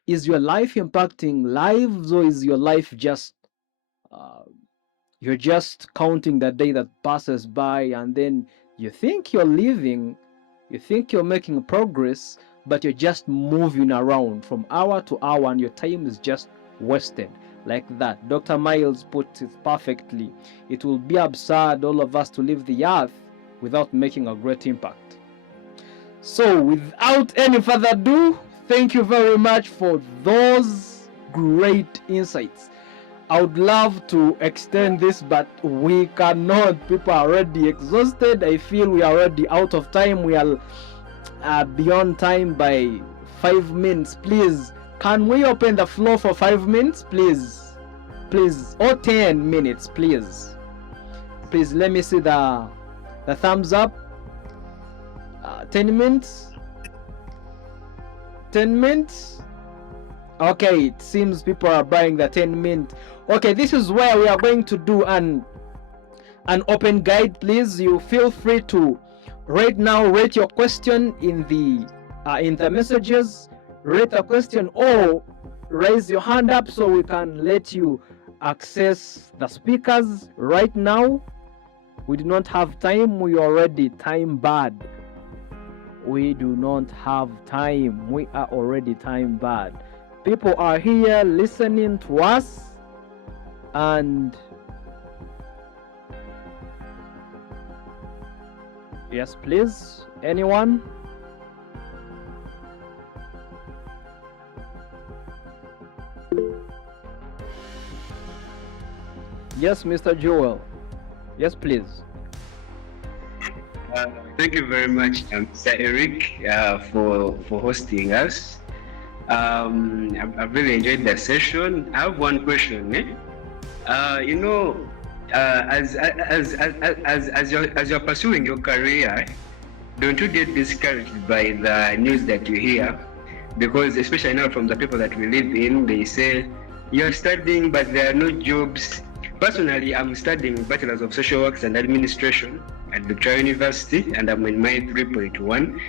Is your life impacting lives, or is your life just you're just counting the day that passes by, and then you think you're living, you think you're making progress, but you're just moving around from hour to hour and your time is just wasted like that. Dr. Miles put it perfectly. It will be absurd all of us to leave the earth without making a great impact. So without any further ado, thank you very much for those great insights. I would love to extend this, but we cannot. People are already exhausted. I feel we are already out of time. We are beyond time by 5 minutes. Please, can we open the floor for 5 minutes, please? Please, or 10 minutes, please. Please, let me see the thumbs up. 10 minutes. 10 minutes. Okay, it seems people are buying the 10 minute. Okay, this is where we are going to do an open guide. Please, you feel free to right now rate your question in the messages. Rate a question or raise your hand up so we can let you access the speakers. Right now, we do not have time. We already time bad. We do not have time. We are already time bad. People are here listening to us, and yes, please, anyone? Yes, Mr. Joel. Yes, please. Thank you very much, Mr. Eric, for hosting us. I've really enjoyed the session. I have one question. As you're pursuing your career, don't you get discouraged by the news that you hear? Because especially now from the people that we live in, they say you're studying, but there are no jobs. Personally, I'm studying Bachelor's of Social Works and Administration at Victoria University, and I'm in my 3.1.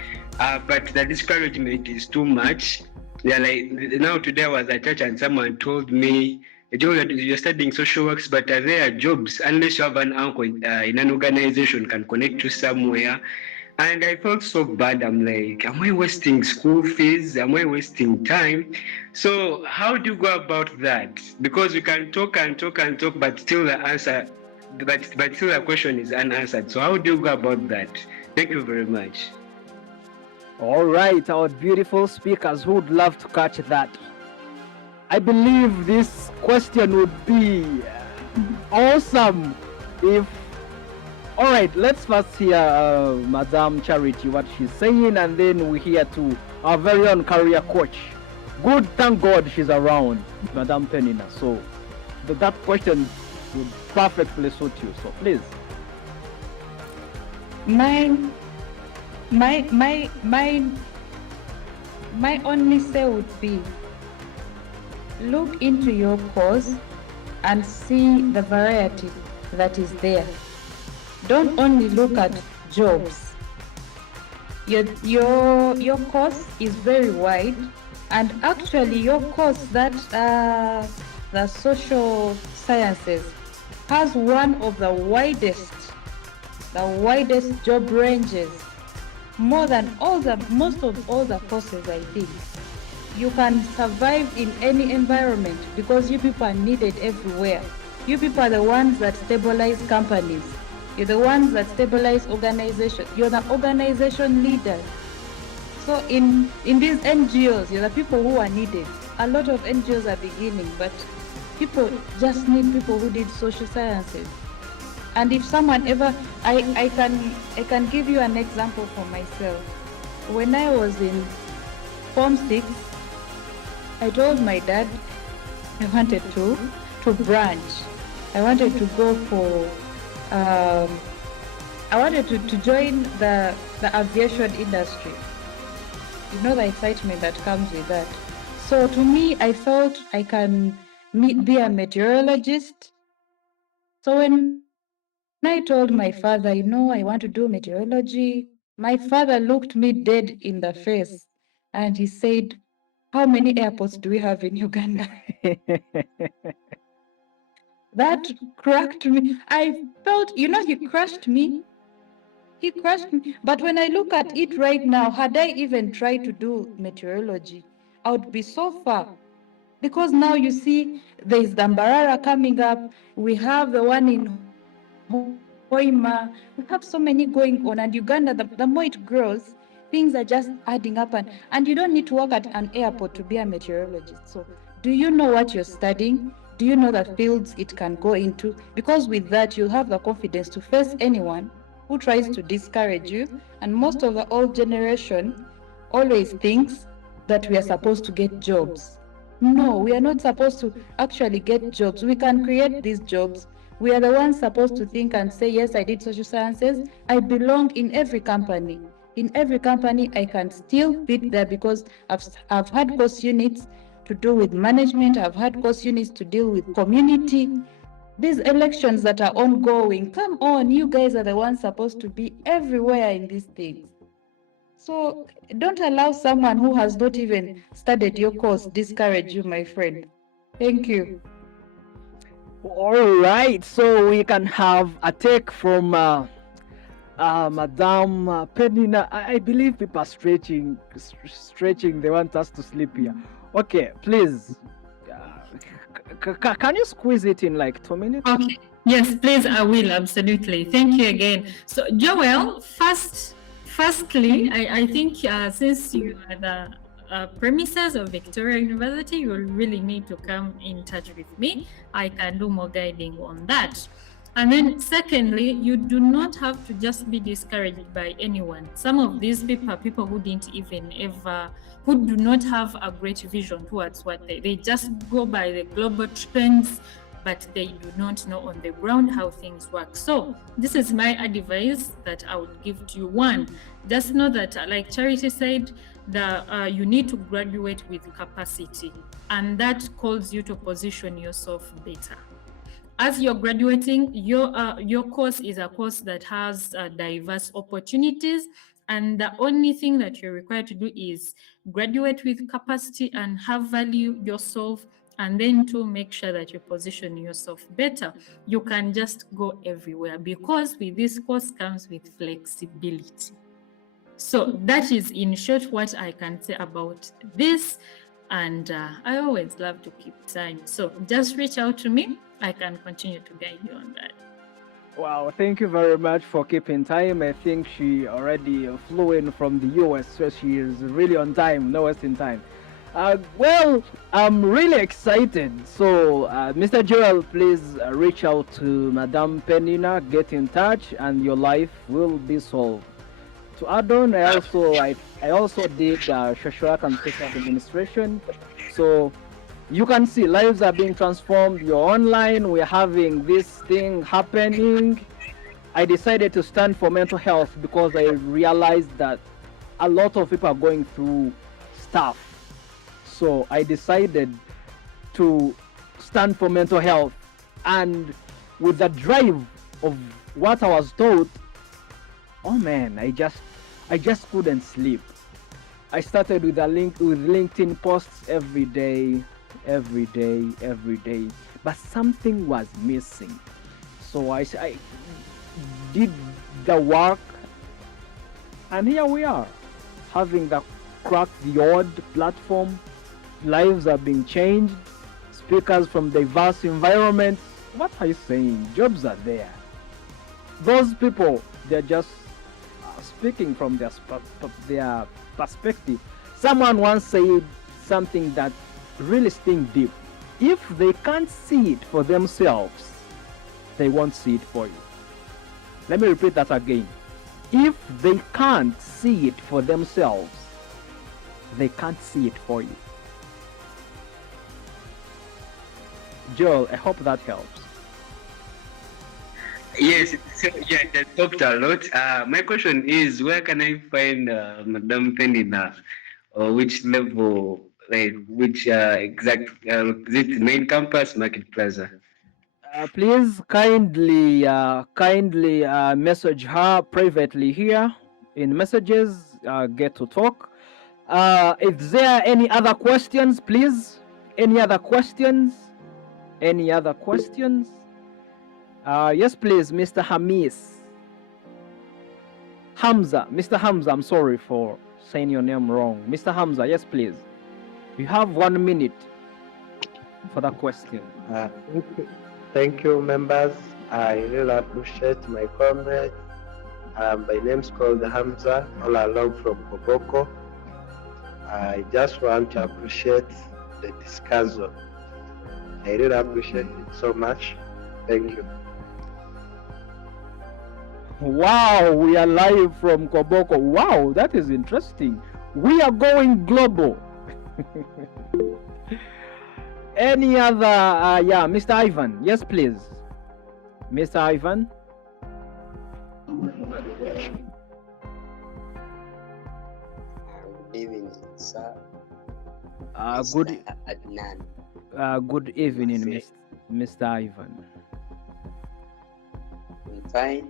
But the discouragement is too much. Yeah, like now today I was at church and someone told me, Joe, you're studying social works, but are there jobs unless you have an uncle in an organization can connect you somewhere? And I felt so bad. I'm like, am I wasting school fees? Am I wasting time? So how do you go about that? Because we can talk and talk and talk, but still the answer, but still the question is unanswered. So how do you go about that? Thank you very much. All right, our beautiful speakers who would love to catch that. I believe this question would be awesome if... All right, let's first hear Madame Charity, what she's saying, and then we hear to our very own career coach. Good, thank God she's around, Madame Penina. So that question would perfectly suit you. So please. Mine, my only say would be, look into your course and see the variety that is there. Don't only look at jobs. Your course is very wide, and actually your course, that the social sciences, has one of the widest job ranges, more than most of all the courses. I think you can survive in any environment because you people are needed everywhere. You people are the ones that stabilize companies. You're the ones that stabilize organizations. You're the organization leaders. So in these NGOs, you're the people who are needed. A lot of NGOs are beginning, but people just need people who did social sciences. And if someone ever, I can give you an example for myself. When I was in Form 6, I told my dad I wanted to branch. I wanted to go for, I wanted to join the aviation industry. You know the excitement that comes with that. So to me, I thought I can be a meteorologist. So when I told my father, I want to do meteorology, my father looked me dead in the face and he said, how many airports do we have in Uganda? That cracked me. I felt, he crushed me. He crushed me. But when I look at it right now, had I even tried to do meteorology, I would be so far. Because now you see, there's the Mbarara coming up. We have the one in Hoima. We have so many going on. And Uganda, the more it grows, things are just adding up. And you don't need to work at an airport to be a meteorologist. So do you know what you're studying? Do you know the fields it can go into? Because with that, you'll have the confidence to face anyone who tries to discourage you. And most of the old generation always thinks that we are supposed to get jobs. No, we are not supposed to actually get jobs. We can create these jobs. We are the ones supposed to think and say, yes, I did social sciences. I belong in every company. In every company, I can still fit there because I've had course units to do with management. I've had course units to deal with community. These elections that are ongoing, come on, you guys are the ones supposed to be everywhere in these things. So don't allow someone who has not even studied your course discourage you, my friend. Thank you. All right, so we can have a take from Madame Penina. I believe people are stretching. They want us to sleep here. Okay, please. Can you squeeze it in like 2 minutes? Okay. Yes, please, I will. Absolutely. Thank you again. So, Joel, firstly, I think since you are the premises of Victoria University, you will really need to come in touch with me. I can do more guiding on that. And then secondly, you do not have to just be discouraged by anyone. Some of these people are people who didn't even ever, who do not have a great vision towards what they just go by the global trends, but they do not know on the ground how things work. So this is my advice that I would give to you. One, just know that, like Charity said, that you need to graduate with capacity, and that calls you to position yourself better. As you're graduating, your course is a course that has diverse opportunities, and the only thing that you're required to do is graduate with capacity and have value yourself, and then to make sure that you position yourself better. You can just go everywhere because with this course comes with flexibility. So that is in short what I can say about this. And I always love to keep time. So just reach out to me. I can continue to guide you on that. Wow, thank you very much for keeping time. I think she already flew in from the US, so she is really on time, no wasting time. Well, I'm really excited. So, Mr. Joel, please reach out to Madame Penina, get in touch, and your life will be solved. To add on, I also did social work and social administration. So You can see lives are being transformed. You're online. We're having this thing happening. I decided to stand for mental health because I realized that a lot of people are going through stuff. So I decided to stand for mental health, and with the drive of what I was taught, oh man, I just couldn't sleep. I started with LinkedIn posts every day, but something was missing. So I did the work, and here we are, having the cracktheodd platform. Lives are being changed. Speakers from diverse environments. What are you saying? Jobs are there. Those people, they're just speaking from their perspective. Someone once said something that really sting deep. If they can't see it for themselves, they won't see it for you. Let me repeat that again. If they can't see it for themselves, they can't see it for you. Joel, I hope that helps. Yes, so yeah, that helped a lot. My question is, where can I find Madame Penina, or which level, like which exact, is it main campus, Market Plaza? Please kindly message her privately here in messages. Get to talk. Is there any other questions, please? Any other questions? Any other questions? Yes, please, Mr. Hamza. Mr. Hamza, I'm sorry for saying your name wrong. Mr. Hamza, yes, please. You have 1 minute for the question. Thank you, members. I really appreciate my comrades. My name's called Hamza, all along from Koboko. I just want to appreciate the discussion. I really appreciate it so much. Thank you. Wow, we are live from Koboko. Wow, that is interesting. We are going global. Any other, yeah, Mr. Ivan, yes, please. Mr. Ivan. Good evening, sir. Good Adnan. good evening, Mr. Ivan. I'm fine.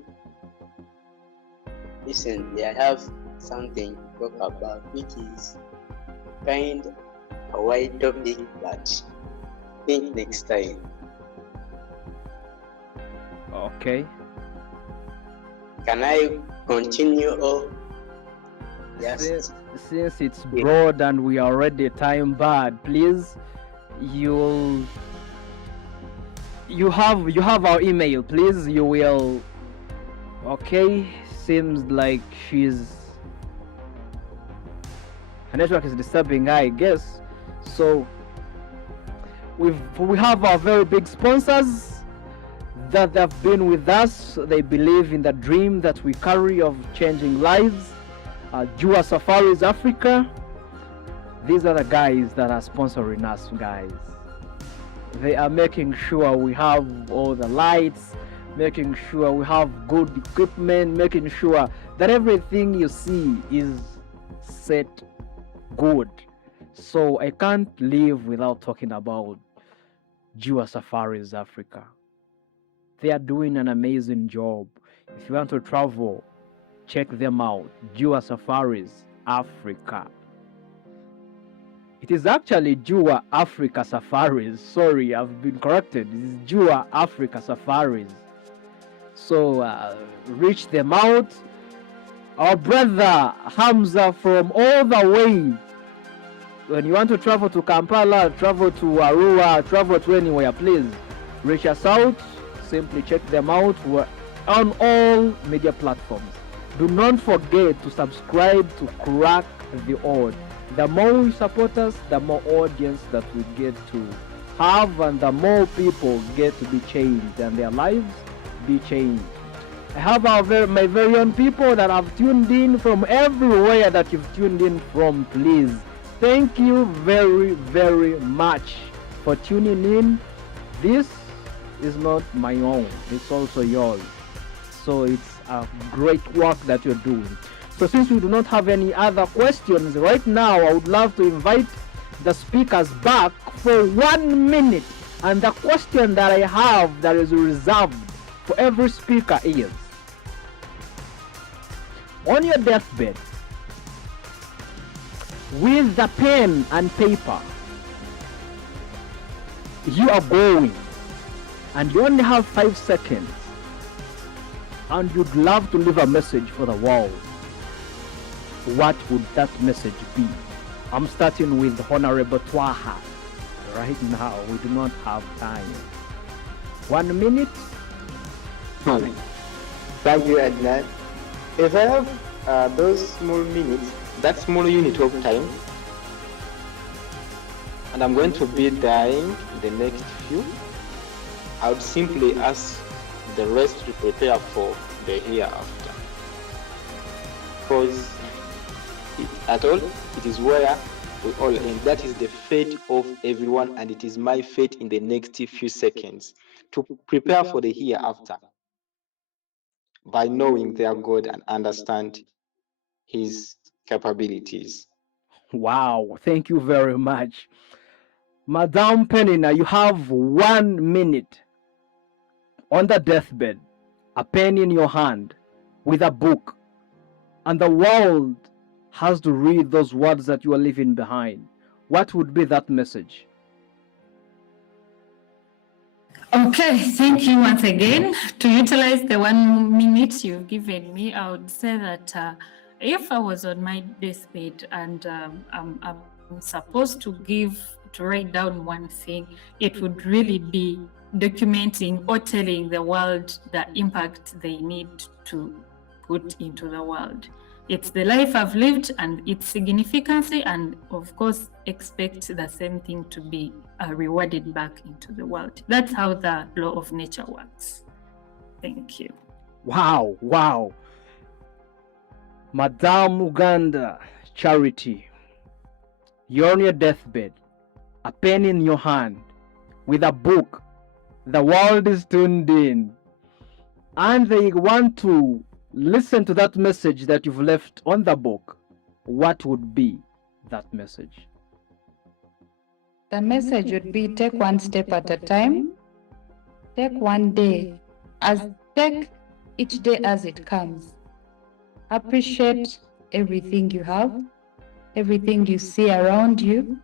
Recently, I have something to talk about, which is kind of a wide topic, but I think next time. Okay. Can I continue or just Since it's broad and we are already time barred, please, you have our email, please. You will. Okay, seems like her network is disturbing her, I guess. So we have our very big sponsors that have been with us. They believe in the dream that we carry of changing lives. Jua Safaris Africa. These are the guys that are sponsoring us, guys. They are making sure we have all the lights, making sure we have good equipment, making sure that everything you see is set good. So I can't live without talking about Jua Safaris Africa. They are doing an amazing job. If you want to travel, check them out. Jua Safaris Africa. It is actually Jua Africa Safaris. Sorry, I've been corrected. It is Jua Africa Safaris. So reach them out. Our brother Hamza from all the way. When you want to travel to Kampala, travel to Arua, travel to anywhere, please reach us out. Simply check them out. We're on all media platforms. Do not forget to subscribe to Crack the Odd. The more you support us, the more audience that we get to have, and the more people get to be changed and their lives be changed. I have my very own people that have tuned in from everywhere that you've tuned in from. Please, thank you very, very much. for tuning in. This is not my own, it's also yours. So it's a great work that you're doing. So since we do not have any other questions right now, I would love to invite the speakers back for 1 minute. And the question that I have that is reserved for every speaker is, on your deathbed, with the pen and paper, you are going and you only have 5 seconds and you'd love to leave a message for the world, what would that message be? I'm starting with Honorable Twaha. Right now, we do not have time. 1 minute. Thank you, Adnan. If I have those small minutes, that small unit of time, and I'm going to be dying the next few, I would simply ask the rest to prepare for the hereafter. Because it is where we all end. That is the fate of everyone, and it is my fate in the next few seconds to prepare for the hereafter by knowing their God and understand His capabilities. Wow, thank you very much. Madame Penina, you have 1 minute on the deathbed, a pen in your hand with a book, and the world has to read those words that you are leaving behind. What would be that message? Okay, thank you once again. To utilize the 1 minute you've given me, I would say that if I was on my deathbed and I'm supposed to write down one thing, it would really be documenting or telling the world the impact they need to put into the world. It's the life I've lived and its significance, and of course expect the same thing to be rewarded back into the world. That's how the law of nature works. Thank you. Wow. Madame Uganda Charity, you're on your deathbed, a pen in your hand with a book. The world is tuned in and they want to listen to that message that you've left on the book. What would be that message? The message would be, take one step at a time. Take one day, take each day as it comes. Appreciate everything you have, everything you see around you,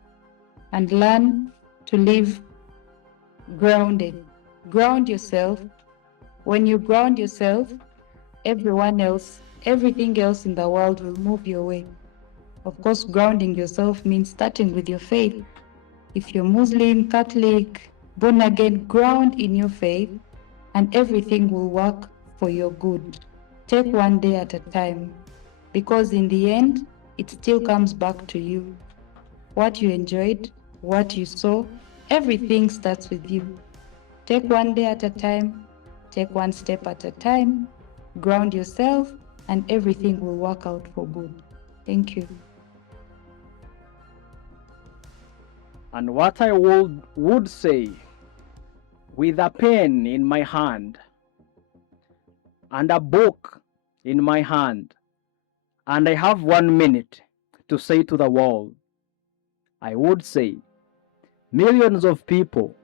and learn to live grounded. Ground yourself. When you ground yourself, everyone else, everything else in the world will move your way. Of course, grounding yourself means starting with your faith. If you're Muslim, Catholic, born again, ground in your faith and everything will work for your good. Take one day at a time, because in the end, it still comes back to you. What you enjoyed, what you saw, everything starts with you. Take one day at a time, take one step at a time, ground yourself, and everything will work out for good. Thank you. And what I would say, with a pen in my hand and a book in my hand, and I have 1 minute to say to the world, I would say millions of people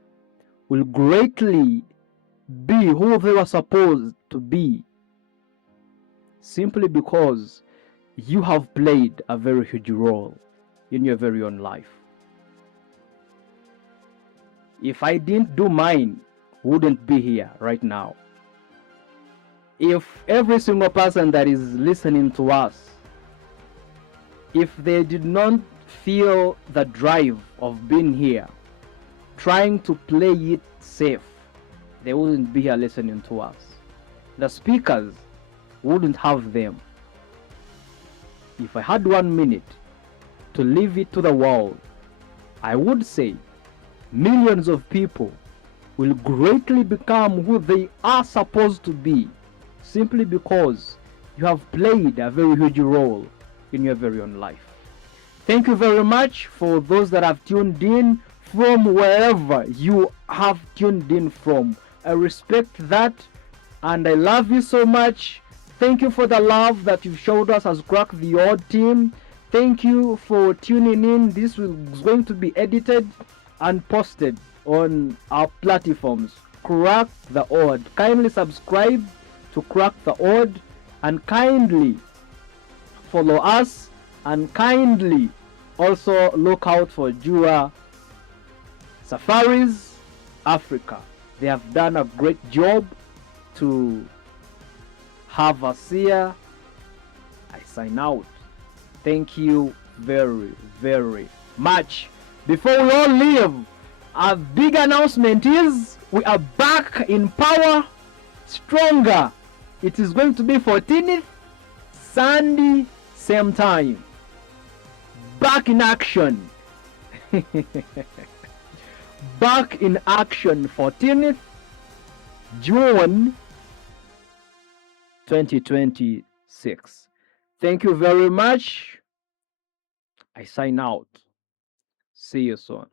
will greatly be who they were supposed to be, simply because you have played a very huge role in your very own life. If I didn't do mine, wouldn't be here right now. If every single person that is listening to us, if they did not feel the drive of being here, trying to play it safe, they wouldn't be here listening to us. The speakers wouldn't have them. If I had 1 minute to leave it to the world, I would say millions of people will greatly become who they are supposed to be, simply because you have played a very huge role in your very own life. Thank you very much for those that have tuned in from wherever you have tuned in from. I respect that and I love you so much. Thank you for the love that you've showed us as Crack the Odd team. Thank you for tuning in. This is going to be edited and posted on our platforms. Crack the Odd. Kindly subscribe to Crack the Odd and kindly follow us and kindly also look out for Jua Safaris Africa. They have done a great job to have us here. I sign out. Thank you very, very much. Before we all leave, a big announcement is we are back in power, stronger. It is going to be 14th Sunday, same time. Back in action. Back in action, 14th June 2026. Thank you very much. I sign out. See you soon.